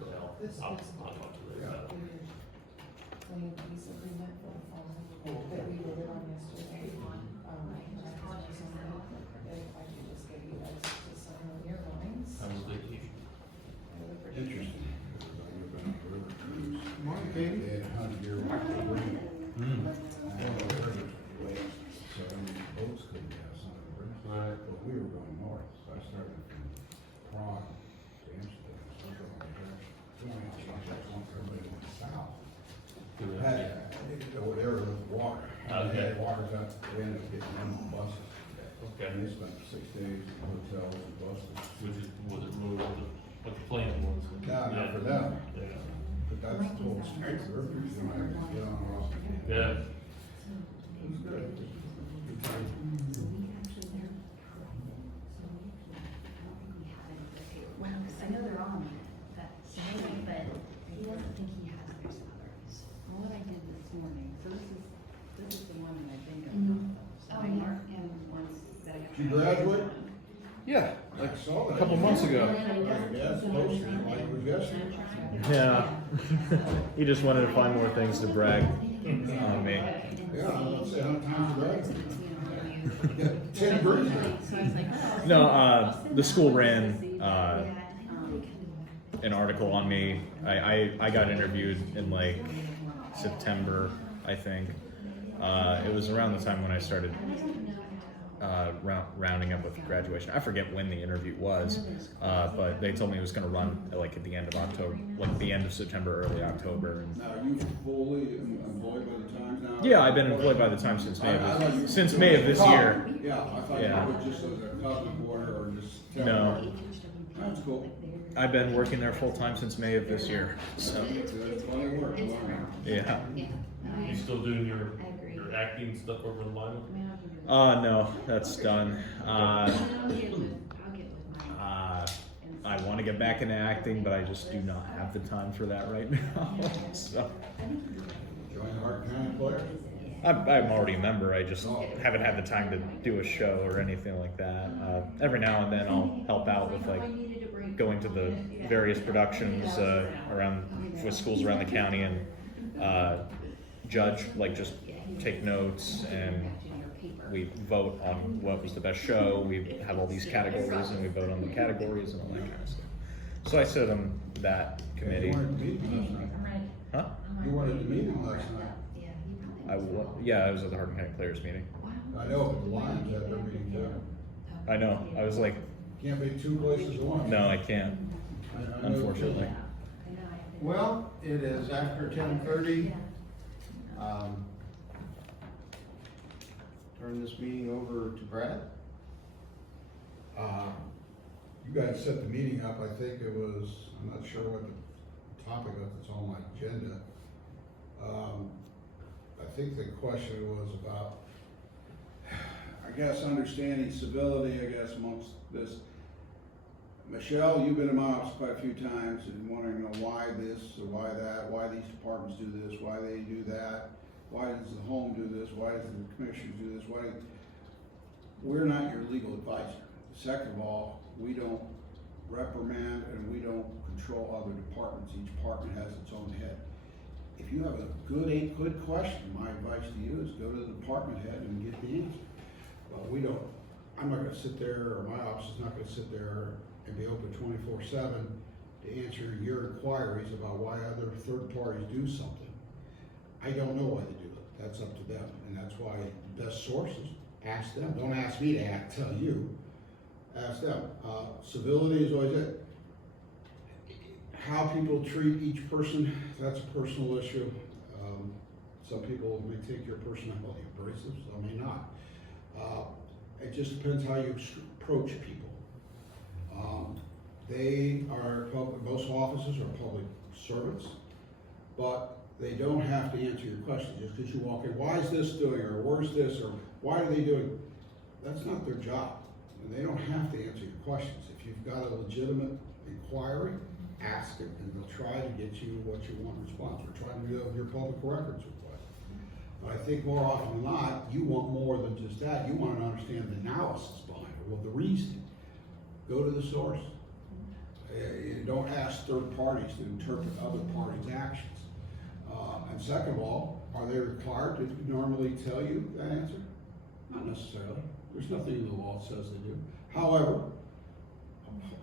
Well, I'll talk to you later about it. Clean piece agreement for the phone that we voted on yesterday. If I could just get you guys to sign on your lines. How was vacation? I would appreciate it. Interesting. We've been up the river cruise. Morning, Katey. They had 100-year agreement. So boats couldn't pass on the river. Right. But we were going north, so I started from Prague to Amsterdam. So I'm going there. Everybody went south. Had to go whatever with water. Okay. Had water got, we ended up getting on the buses. Okay. And they spent 6 days in hotels and buses. Was it really what the plan was? Not for them, Yeah. but that's the whole strength of the river, you know, I can get on and off. Yeah. It was good. Good time. Well, 'cause I know they're on that Saturday, but he doesn't think he has their salaries. What I did this morning, so this is the one that I think of. Oh, yeah. And ones that I have. Did you graduate? Yeah, I saw that. a couple months ago. Yeah, it's closer, like it was yesterday. Yeah. He just wanted to find more things to brag on me. Yeah, I'm gonna say, how many times you graduated? 10 degrees. So I was like, oh. No, the school ran an article on me. I got interviewed in like September, I think. It was around the time when I started rounding up with graduation. I forget when the interview was, but they told me it was going to run like at the end of October, like the end of September, early October. And Now, are you fully employed by the Times now? yeah, I've been employed by the Times since May of this year. Yeah, I thought Yeah. you were just as a covenant boarder or just. No. That's cool. I've been working there full time since May of this year. So It's plenty of work. yeah. You still doing your acting stuff over in Lima? No, that's done. I want to get back into acting, but I just do not have the time for that right now. So Join the Hardin County Players. I'm already a member. I just haven't had the time to do a show or anything like that. Every now and then I'll help out with like going to the various productions around with schools around the county and judge, like just take notes, and we vote on what was the best show. We have all these categories and we vote on the categories and all that kind of stuff. So I sit on that committee. You weren't at the meeting last night. Huh? You weren't at the meeting last night. Yeah, I was at the Hardin County Players meeting. I know, but the Lions at their meeting too. I know. I was like, Can't be two places at once. no, I can't, I know. unfortunately. Well, it is after 10:30. Turn this meeting over to Brad. You guys set the meeting up, I think it was, I'm not sure what the topic of it's on my agenda. I think the question was about, I guess, understanding civility, I guess, amongst this. Michelle, you've been in my office quite a few times and wondering, you know, why this or why that, why these departments do this, why they do that, why does the home do this, why does the commissioners do this, why? We're not your legal advisor. Second of all, we don't reprimand and we don't control other departments. Each department has its own head. If you have a good question, my advice to you is go to the department head and get the answer. But we don't, I'm not gonna sit there, or my office is not gonna sit there and be open 24/7 to answer your inquiries about why other third parties do something. I don't know why they do it. That's up to them. And that's why the best source is Ask them, don't ask me to tell you, ask them. Civility is always it. How people treat each person, that's a personal issue. Some people may take your personality abrasive, some may not. It just depends how you approach people. They are most officers are public servants, but they don't have to answer your questions just because you walk in. Why is this doing, or where's this, or why are they doing? That's not their job, and they don't have to answer your questions. If you've got a legitimate inquiry, ask it, and they'll try to get you what you want in response. We're trying to do that with your public records request. But I think more often than not, you want more than just that. You want to understand the analysis behind it, well, the reasoning. Go to the source. You don't ask third parties to interpret other parties' actions. And second of all, are they required to normally tell you that answer? Not necessarily. There's nothing in the law that says they do. However,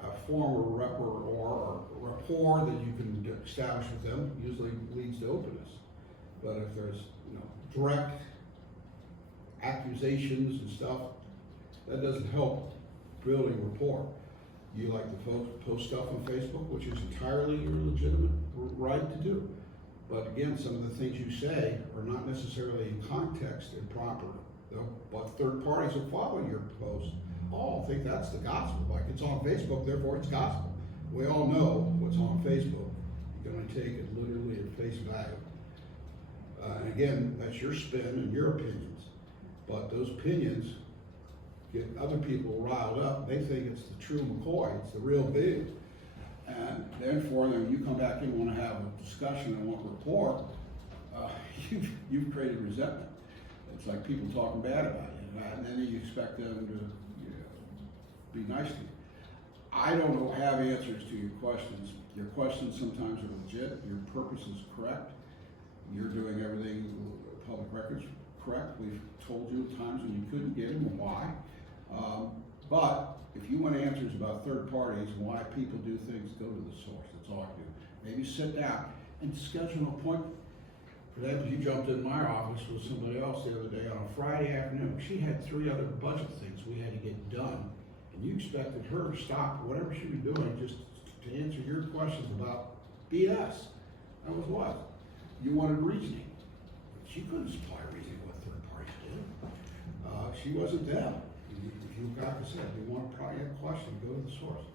a form of rapport that you can establish with them usually leads to openness. But if there's direct accusations and stuff, that doesn't help building rapport. You like to post stuff on Facebook, which is entirely your legitimate right to do. But again, some of the things you say are not necessarily in context and proper. But third parties will follow your post. All think that's the gospel. Like it's on Facebook, therefore it's gospel. We all know what's on Facebook. You're going to take it literally at face value. And again, that's your spin and your opinions. But those opinions get other people riled up. They think it's the true McCoy, it's the real deal. And therefore, then you come back in and want to have a discussion and want a report, you've created resentment. It's like people talking bad about you, and then you expect them to be nice to you. I don't have answers to your questions. Your questions sometimes are legit, your purpose is correct, you're doing everything public records correct. We've told you times when you couldn't get them and why. But if you want answers about third parties and why people do things, go to the source. That's all I do. Maybe sit down and schedule an appointment. For example, you jumped in my office with somebody else the other day on a Friday afternoon. She had 3 other budget things we had to get done. And you expected her to stop whatever she was doing just to answer your questions about BS. That was what? You wanted reasoning. She couldn't supply reasoning what third parties did. She wasn't them. If you got to say, if you want to probably have a question, go to the source.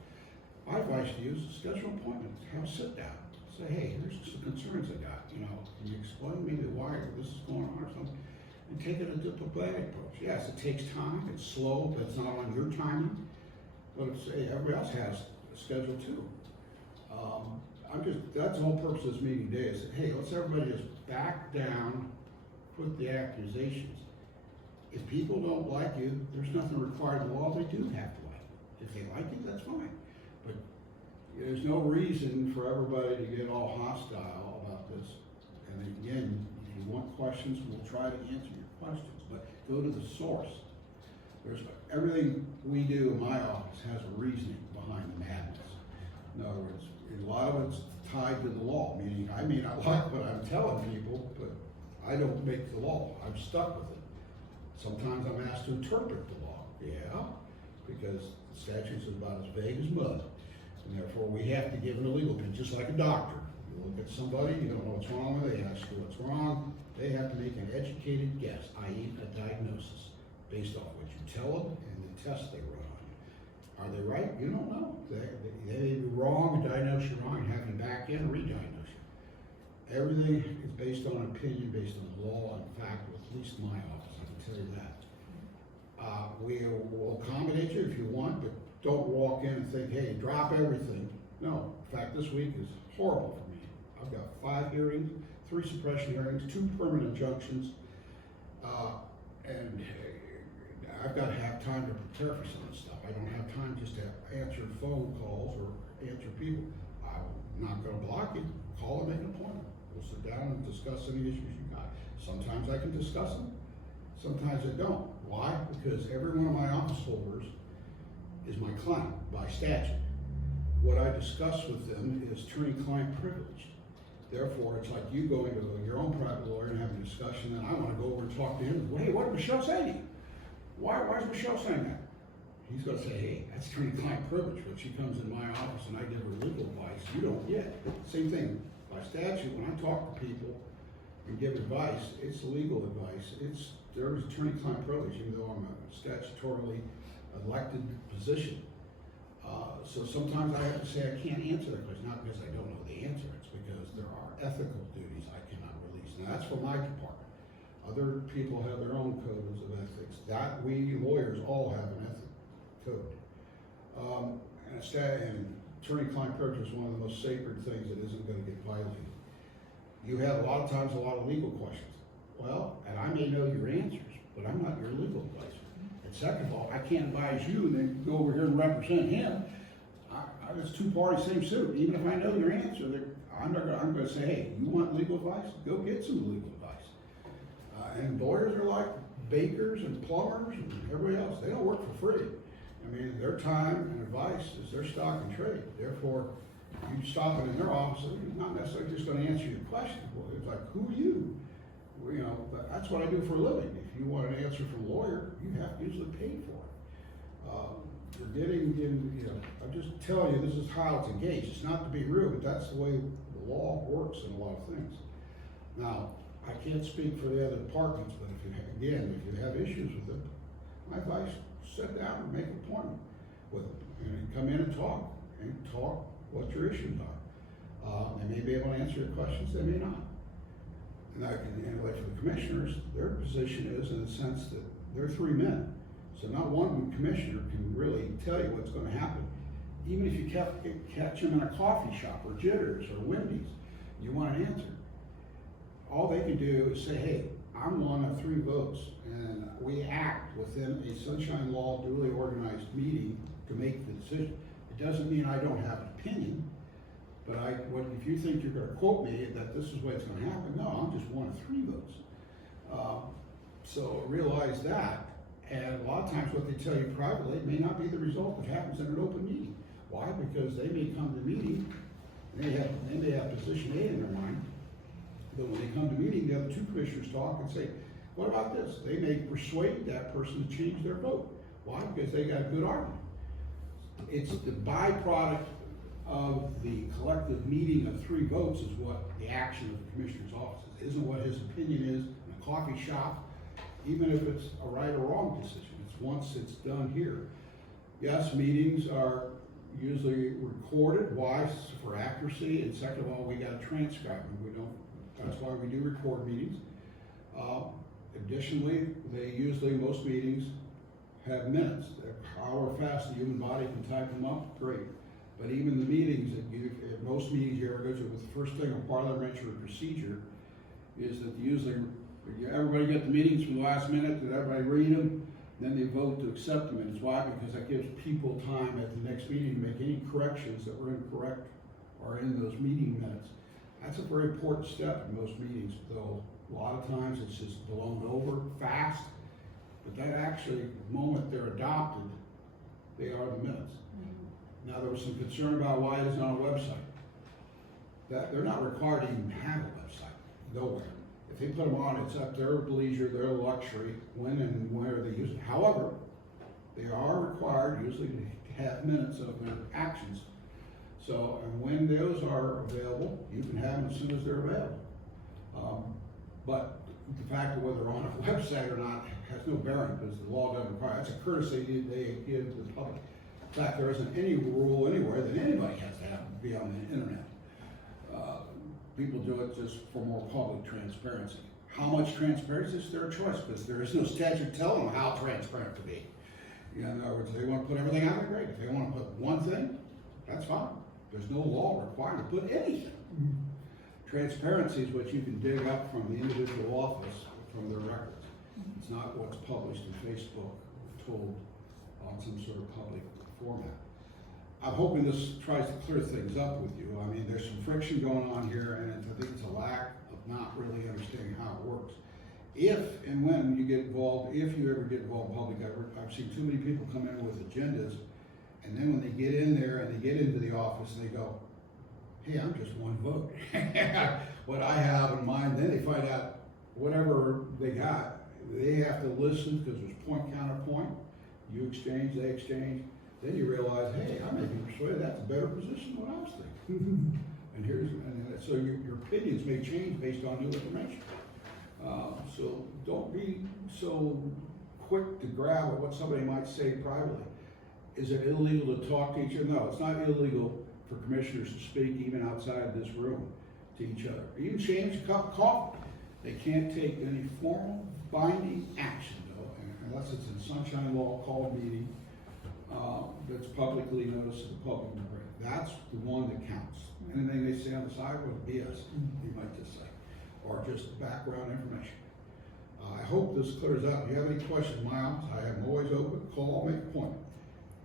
My advice to you is to schedule an appointment, have a sit down. Say, hey, here's some concerns I got, can you explain maybe why this is going on or something? And take it a diplomatic approach. Yes, it takes time, it's slow, but it's not on your timing. But everybody else has a schedule too. That's the whole purpose of this meeting today is, hey, let's everybody just back down, put the accusations. If people don't like you, there's nothing required in the law, they do have to like you. If they like you, that's fine. But there's no reason for everybody to get all hostile about this. And again, if you want questions, we'll try to answer your questions, but go to the source. Everything we do in my office has a reasoning behind the madness. In other words, a lot of it's tied to the law, meaning I may not like what I'm telling people, but I don't make the law. I'm stuck with it. Sometimes I'm asked to interpret the law. Yeah, because the statute is about as vague as mud. And therefore, we have to give an illegal opinion, just like a doctor. You look at somebody, you don't know what's wrong with it, they ask you what's wrong. They have to make an educated guess, i.e. a diagnosis, based off what you tell them and the tests they run on you. Are they right? You don't know. They may be wrong, diagnose you wrong, and have you back in and re-diagnose you. Everything is based on opinion, based on law and fact, with at least my office, I can tell you that. We will accommodate you if you want, but don't walk in and think, hey, drop everything. No, in fact, this week is horrible for me. I've got 5 hearings, 3 suppression hearings, 2 permanent injunctions, and I've got to have time to prepare for some of this stuff. I don't have time just to answer phone calls or answer people. I'm not going to block you. Call and make an appointment. We'll sit down and discuss any issues you got. Sometimes I can discuss them, sometimes I don't. Why? Because every one of my office holders is my client by statute. What I discuss with them is attorney-client privilege. Therefore, it's like you going to your own private lawyer and having a discussion, and I want to go over and talk to him. Well, hey, what did Michelle say to you? Why is Michelle saying that? He's gonna say, hey, that's attorney-client privilege. When she comes in my office and I give her legal advice, you don't get. Same thing, by statute, when I talk to people and give advice, it's legal advice. There's attorney-client privilege, even though I'm a statutorily elected position. So sometimes I have to say I can't answer that question, not because I don't know the answer, it's because there are ethical duties I cannot release. Now, that's for my department. Other people have their own codes of ethics. That we lawyers all have an ethic code. And attorney-client privilege is one of the most sacred things that isn't going to get violated. You have a lot of times a lot of legal questions. Well, and I may know your answers, but I'm not your legal advisor. And second of all, I can't advise you and then go over here and represent him. It's two parties, same suit. Even if I know your answer, I'm going to say, hey, you want legal advice? Go get some legal advice. And lawyers are like bakers and plumbers and everybody else. They don't work for free. I mean, their time and advice is their stock and trade. Therefore, you stop it in their office, they're not necessarily just going to answer your question. Well, it's like, who are you? Well, you know, but that's what I do for a living. If you want an answer from a lawyer, you have to usually pay for it. You're getting in, you know, I'm just telling you, this is how it's engaged. It's not to be rude, but that's the way the law works in a lot of things. Now, I can't speak for the other departments, but if you have issues with it, my advice, sit down and make an appointment with them. And come in and talk what your issues are. They may be able to answer your questions, they may not. And I can, and like for the commissioners, their position is in the sense that they're three men. So not one commissioner can really tell you what's going to happen. Even if you catch them in a coffee shop or Jitters or Wendy's, you want an answer. All they can do is say, hey, I'm one of 3 votes, and we act within a sunshine law duly organized meeting to make the decision. It doesn't mean I don't have an opinion, but if you think you're going to quote me that this is the way it's going to happen, no, I'm just one of 3 votes. So realize that. And a lot of times what they tell you privately may not be the result that happens in an open meeting. Why? Because they may come to meeting, they may have position A in their mind, but when they come to meeting, the other 2 commissioners talk and say, what about this? They may persuade that person to change their vote. Why? Because they got a good argument. It's the byproduct of the collective meeting of 3 votes is what the action of the commissioner's office is. It isn't what his opinion is in a coffee shop, even if it's a right or wrong decision. It's once it's done here. Yes, meetings are usually recorded. Why? For accuracy. And second of all, we got to transcribe them. That's why we do record meetings. Additionally, most meetings have minutes. However fast the human body can type them up, great. But even the meetings most meetings you ever go to, with the first thing a parliamentary procedure is that everybody get the meetings from the last minute, that everybody read them, then they vote to accept them. And it's why? Because that gives people time at the next meeting to make any corrections that were incorrect or in those meeting minutes. That's a very important step in most meetings, though a lot of times it's just blown over fast. But that actually, the moment they're adopted, they are the minutes. Mm-hmm. Now, there was some concern about why it isn't on a website. That they're not required to even have a website, nowhere. If they put them on, it's at their leisure, their luxury, when and where they use it. However, they are required usually to have minutes of their actions. So, and when those are available, you can have them as soon as they're available. But the fact of whether they're on a website or not has no bearing because the law doesn't require. That's a courtesy they give to the public. In fact, there isn't any rule anywhere that anybody has to be on the internet. People do it just for more public transparency. How much transparency is their choice because there is no statute telling them how transparent to be. In other words, if they want to put everything out there, great. If they want to put one thing, that's fine. There's no law requiring to put anything. Transparency is what you can dig up from the individual office from their records. It's not what's published in Facebook or told on some sort of public format. I'm hoping this tries to clear things up with you. I mean, there's some friction going on here, and I think it's a lack of not really understanding how it works. If and when you get involved, if you ever get involved in public, I've seen too many people come in with agendas, and then when they get in there and they get into the office and they go, hey, I'm just one vote. What I have in mind, then they find out whatever they got they have to listen, because there's point counterpoint, you exchange, they exchange, then you realize, hey, I may be persuaded that's a better position than what I was thinking. And so your opinions may change based on new information. So don't be so quick to grab at what somebody might say privately. Is it illegal to talk to each other? No, it's not illegal for commissioners to speak even outside this room to each other. Even change a cup of coffee. They can't take any formal binding action though, unless it's in sunshine law called meeting, that's publicly noticed to the public. That's the one that counts. Anything they say on the side was BS, you might just say, or just background information. I hope this clears up. If you have any questions, my office, I am always open. Call, make a point.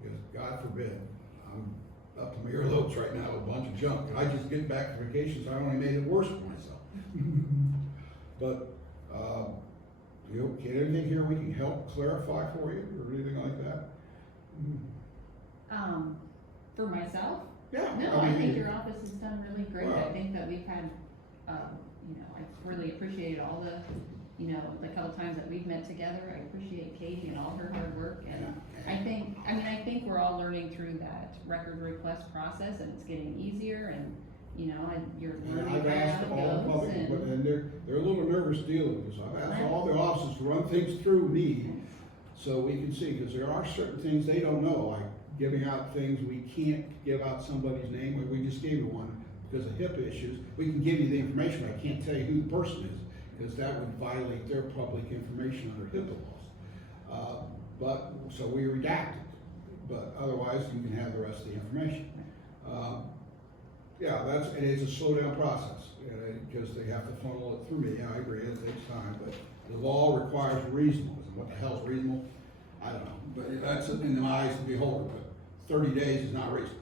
Because God forbid, I'm up to my earlobes right now with a bunch of junk. And I just get back from vacation, so I only made it worse for myself. But, you know, get anything here we can help clarify for you or anything like that? For myself? Yeah. No, I think your office has done really great. Well, I think that we've had, you know, I've really appreciated all the, you know, the couple times that we've met together. I appreciate Katey and all her hard work. And I think we're all learning through that record request process, and it's getting easier, and, you know, and you're learning I've asked how all it the goes. public, and they're a little nervous dealing with this. I've asked all the officers to run things through me so we can see, because there are certain things they don't know, like giving out things, we can't give out somebody's name. We just gave you one because of HIPAA issues. We can give you the information, but I can't tell you who the person is, because that would violate their public information under HIPAA laws. But, so we redacted, but otherwise you can have the rest of the information. Yeah, it is a slow down process, because they have to funnel it through me. Yeah, I agree, it takes time, but the law requires reasonableness. What the hell's reasonable? I don't know, but that's in the eyes of the beholder, but 30 days is not reasonable.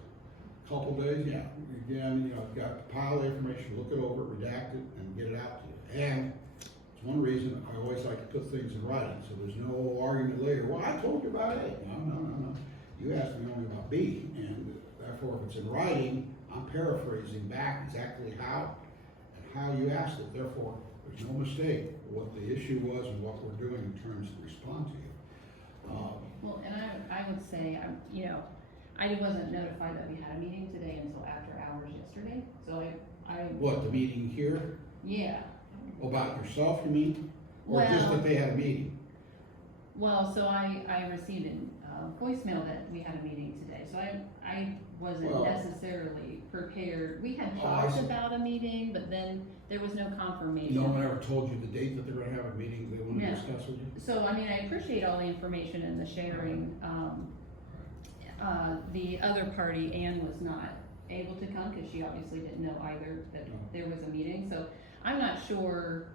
Couple days, yeah. Again, you know, I've got to pile the information, look it over, redact it, and get it out to you. And it's one reason I always like to put things in writing, so there's no argument later, well, I told you about A. No. You asked me only about B, and therefore if it's in writing, I'm paraphrasing back exactly how and how you asked it. Therefore, there's no mistake what the issue was and what we're doing in terms of respond to you. Well, and I would say, you know, I wasn't notified that we had a meeting today until after hours yesterday, so I. What, the meeting here? Yeah. About yourself, you mean? Or just Well- that they had a meeting? Well, so I received a voicemail that we had a meeting today, so I wasn't Well- necessarily prepared. We had Oh, I talked see. about a meeting, but then there was no confirmation. No one ever told you the date that they're gonna have a meeting they wanna No. discuss with you? So, I mean, I appreciate all the information and the sharing. The other party, Ann, was not able to come because she obviously didn't know either that there was a meeting. So I'm not sure.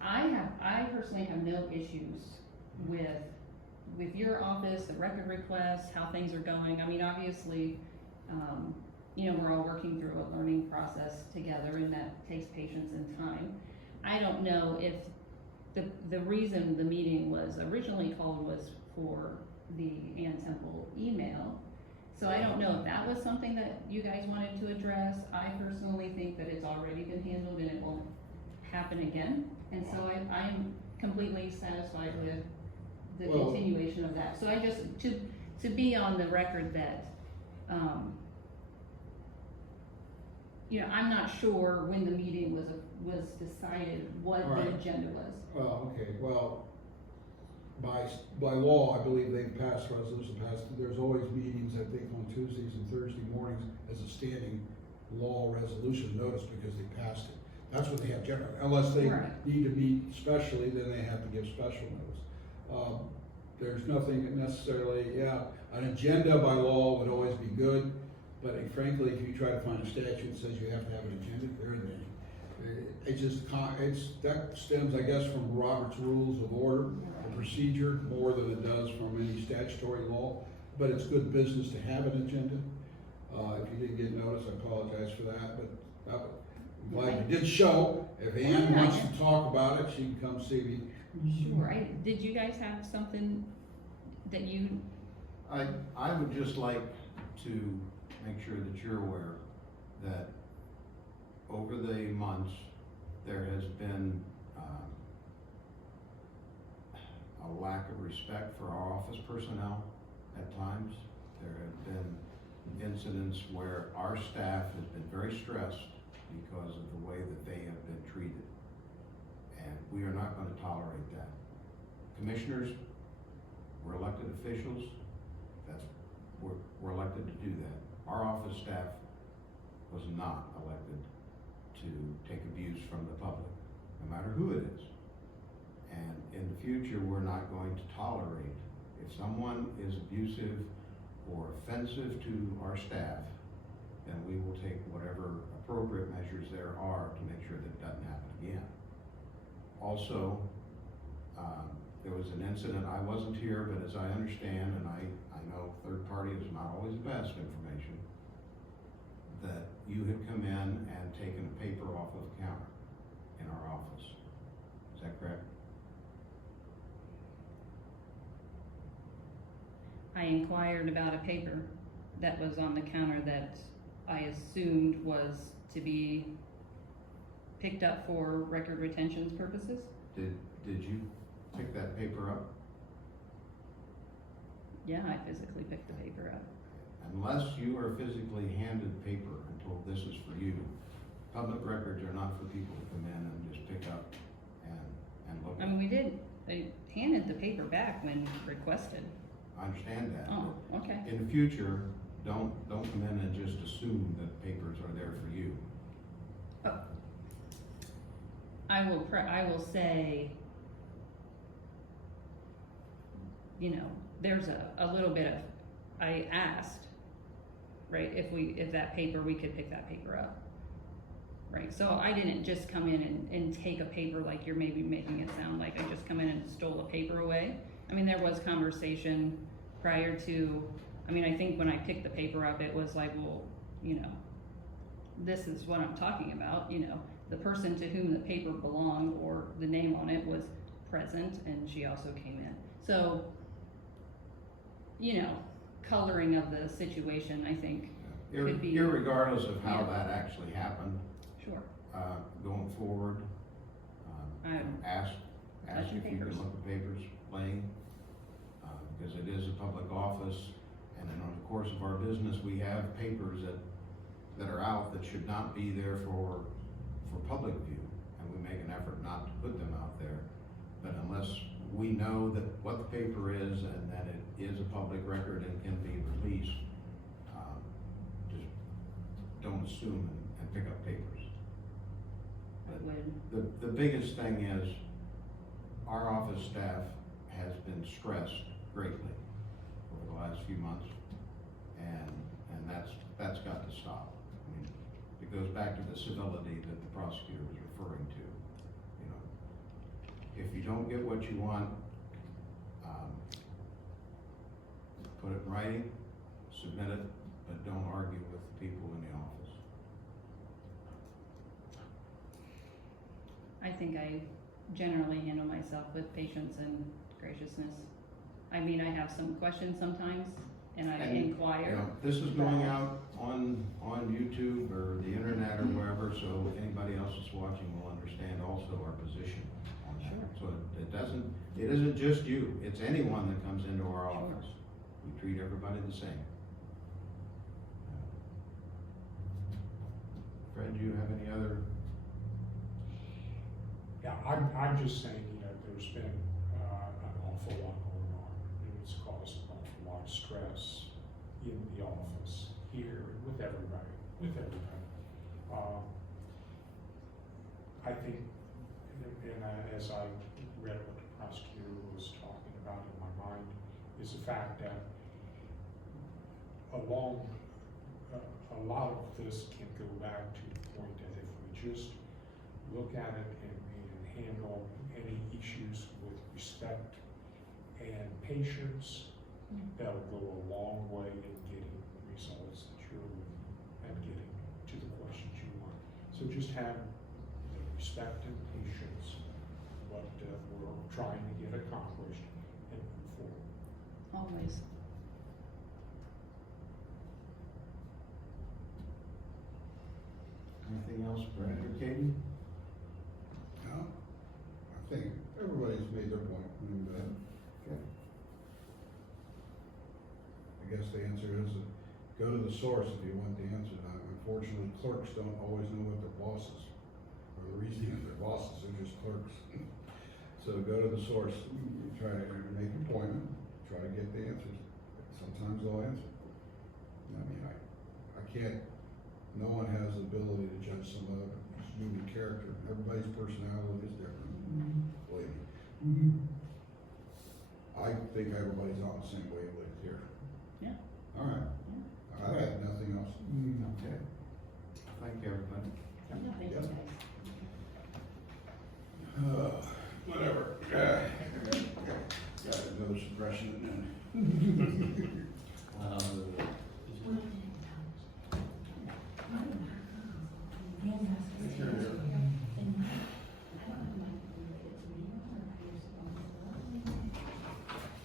I personally have no issues with your office, the record requests, how things are going. I mean, obviously, you know, we're all working through a learning process together, and that takes patience and time. I don't know if the reason the meeting was originally called was for the Ann Temple email. So I don't know if that was something that you guys wanted to address. I personally think that it's already been handled and it won't happen again. And so I'm completely satisfied with the Well- continuation of that. So I just, to be on the record that, you know, I'm not sure when the meeting was decided, what All right. the agenda was. Well, okay, well, by law, I believe they've passed resolution, there's always meetings, I think, on Tuesdays and Thursday mornings as a standing law resolution notice because they passed it. That's what they have generally, unless they Right. need to meet specially, then they have to give special notice. There's nothing necessarily, an agenda by law would always be good, but frankly, if you try to find a statute that says you have to have an agenda, there isn't any. That stems, I guess, from Robert's Rules of Order, the procedure, more than it does from any statutory law. But it's good business to have an agenda. If you didn't get notice, I apologize for that, but I'm glad you did show. If Ann wants to talk about it, she can come see me. Sure. Did you guys have something that you? I would just like to make sure that you're aware that over the months, there has been lack of respect for our office personnel at times. There have been incidents where our staff has been very stressed because of the way that they have been treated. And we are not going to tolerate that. Commissioners, we're elected officials, we're elected to do that. Our office staff was not elected to take abuse from the public, no matter who it is. And in the future, we're not going to tolerate, if someone is abusive or offensive to our staff, then we will take whatever appropriate measures there are to make sure that it doesn't happen again. Also, there was an incident, I wasn't here, but as I understand, and I know third party is not always the best information, that you had come in and taken a paper off of the counter in our office. Is that correct? I inquired about a paper that was on the counter that I assumed was to be picked up for record retention purposes. Did you pick that paper up? Yeah, I physically picked the paper up. Unless you are physically handed paper and told this is for you, public records are not for people to come in and just pick up and look I at. mean, they handed the paper back when requested. I understand that. Oh, but okay. in the future, don't come in and just assume that papers are there for you. I will say, you know, there's a little bit of, I asked, right, if that paper, we could pick that paper up. Right, so I didn't just come in and take a paper like you're maybe making it sound like. I just come in and stole a paper away. I mean, there was conversation prior to, I mean, I think when I picked the paper up, it was like, well, you know, this is what I'm talking about, you know. The person to whom the paper belonged or the name on it was present, and she also came in. So, you know, coloring of the situation, I think, could be. Irregardless of how Yeah. that actually happened, Sure. going forward, ask Touch if you papers. can look at papers plain, because it is a public office, and in the course of our business, we have papers that are out that should not be there for public view, and we make an effort not to put them out there. But unless we know that what the paper is and that it is a public record and can be released, just don't assume and pick up papers. But the biggest thing is our office staff has been stressed greatly over the last few months, and that's got to stop. I mean, it goes back to the civility that the prosecutor was referring to. You know, if you don't get what you want, put it in writing, submit it, but don't argue with the people in the office. I think I generally handle myself with patience and graciousness. I mean, I have some questions sometimes, and I You inquire. know, this is going out on YouTube or the internet or wherever, so anybody else that's watching will understand also our position on that. Sure. So it isn't just you, it's anyone that comes into our Sure. office. We treat everybody the same. Fred, do you have any other? Yeah, I'm just saying, you know, there's been, an awful lot going on, and it's caused an awful lot of stress in the office, here, with everybody. I think, and as I read what the prosecutor was talking about in my mind, is the fact that a lot of this can go back to the point that if we just look at it and handle any issues with respect and patience, that'll go a long way in getting results that you're looking and getting to the questions you want. So just have the respect and patience, what we're trying to get accomplished, and move forward. Always. Anything else, Brad or Katey? No, I think everybody's made their point, and, I guess the answer is, go to the source if you want the answer. Now, unfortunately, clerks don't always know what their boss is, or the reason that they're bosses, they're just clerks. So go to the source, you try to make an appointment, try to get the answers. Sometimes they'll answer. I mean, I can't, no one has the ability to judge somebody's human character. Everybody's personality is different, believe me. I think everybody's on the same wavelength here. Yeah. All right. I have nothing else. Okay. Thank you, everybody. Yeah, thank you guys. Whatever. Got another suppression and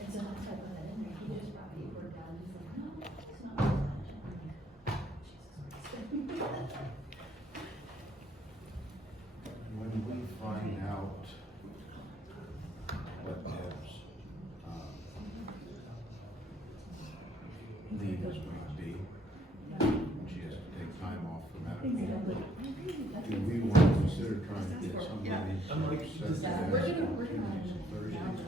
And so that's why I put that in there, he just brought paperwork down, he's like, no, it's not. Jesus Christ. When we find out what Deb's, leave is going to be, when she has to take time off for medical, do we want to consider trying to get somebody to set the We're gonna- Tuesdays and Thursdays?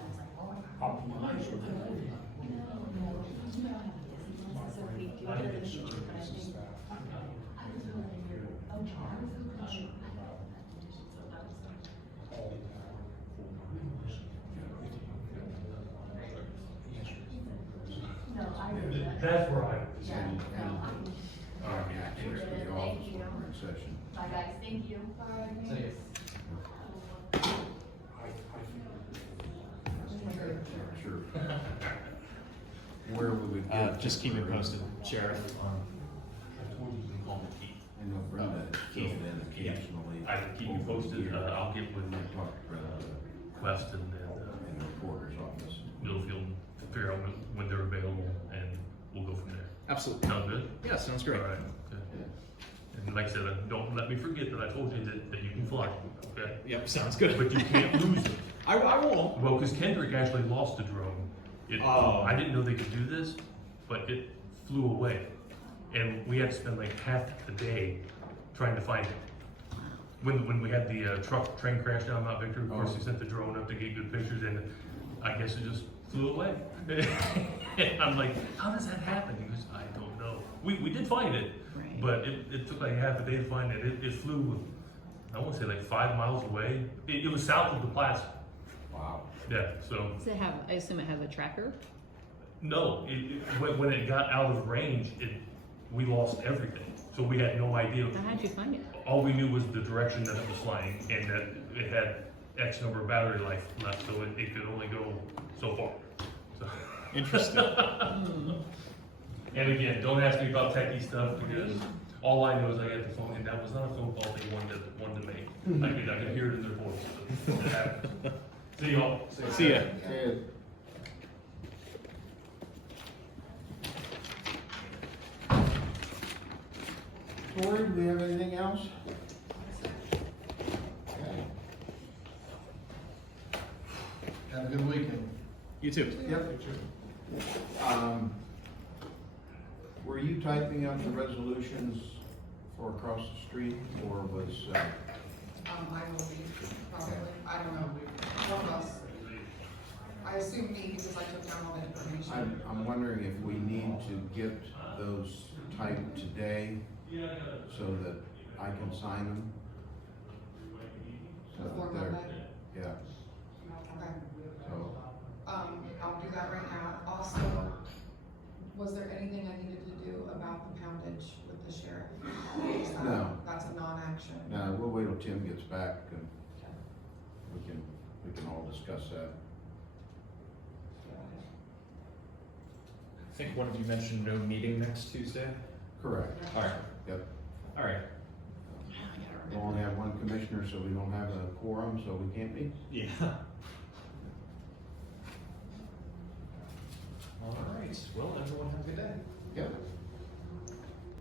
That's where I. And actions for the office when we're in session. Bye guys, thank you. Sure. Where would we get? Just keep me posted, Sheriff. I told you to call me Keith. I know Brenda came in occasionally. I can keep you posted, I'll get with Talk to Brenda Weston and, in the recorder's office. Middlefield, to figure out when they're available, and we'll go from there. Absolutely. Sound good? Yeah, sounds great. All right, good. And like I said, don't let me forget that I told you that you can fly, okay? Yep, sounds good. But you can't lose them. I won't. Well, because Kendrick actually lost a drone. Oh. I didn't know they could do this, but it flew away. And we had to spend like half the day trying to find it. When we had the train crash down Mount Victor, of course, we sent the drone up to get good pictures, and I guess it just flew away. I'm like, how does that happen? He goes, I don't know. We did find it, Right. but it took like half a day to find it. It flew, I want to say like 5 miles away. It was south of the plaza. Wow. Yeah, so. Does it have, I assume it has a tracker? No, when it got out of range, we lost everything. So we had no idea. How how'd you find it? All we knew was the direction that it was flying and that it had X number of battery life left, so it could only go so far. So. Interesting. And again, don't ask me about techie stuff because all I know is I got the phone, and that was not a phone call they wanted to make. I could hear it in their voice. It happened. See y'all. See ya. Tori, do we have anything else? Okay. Have a good weekend. You too. Yep. Were you typing up the resolutions for across the street, or was, I will be, probably, I don't know, one of us. I assume me because I took down all the information. I'm wondering if we need to get those typed today so that I can sign them? So Before that they're, Monday? yeah, Okay, so, I'll do that right now. Also, was there anything I needed to do about the poundage with the sheriff? Is that- No. That's a non-action. now, we'll wait till Tim gets back and we can all discuss that. I think one of you mentioned no meeting next Tuesday. Correct. All right. Yep. All right. We only have one commissioner, so we don't have a quorum, so we can't meet. Yeah. All right. Well, everyone has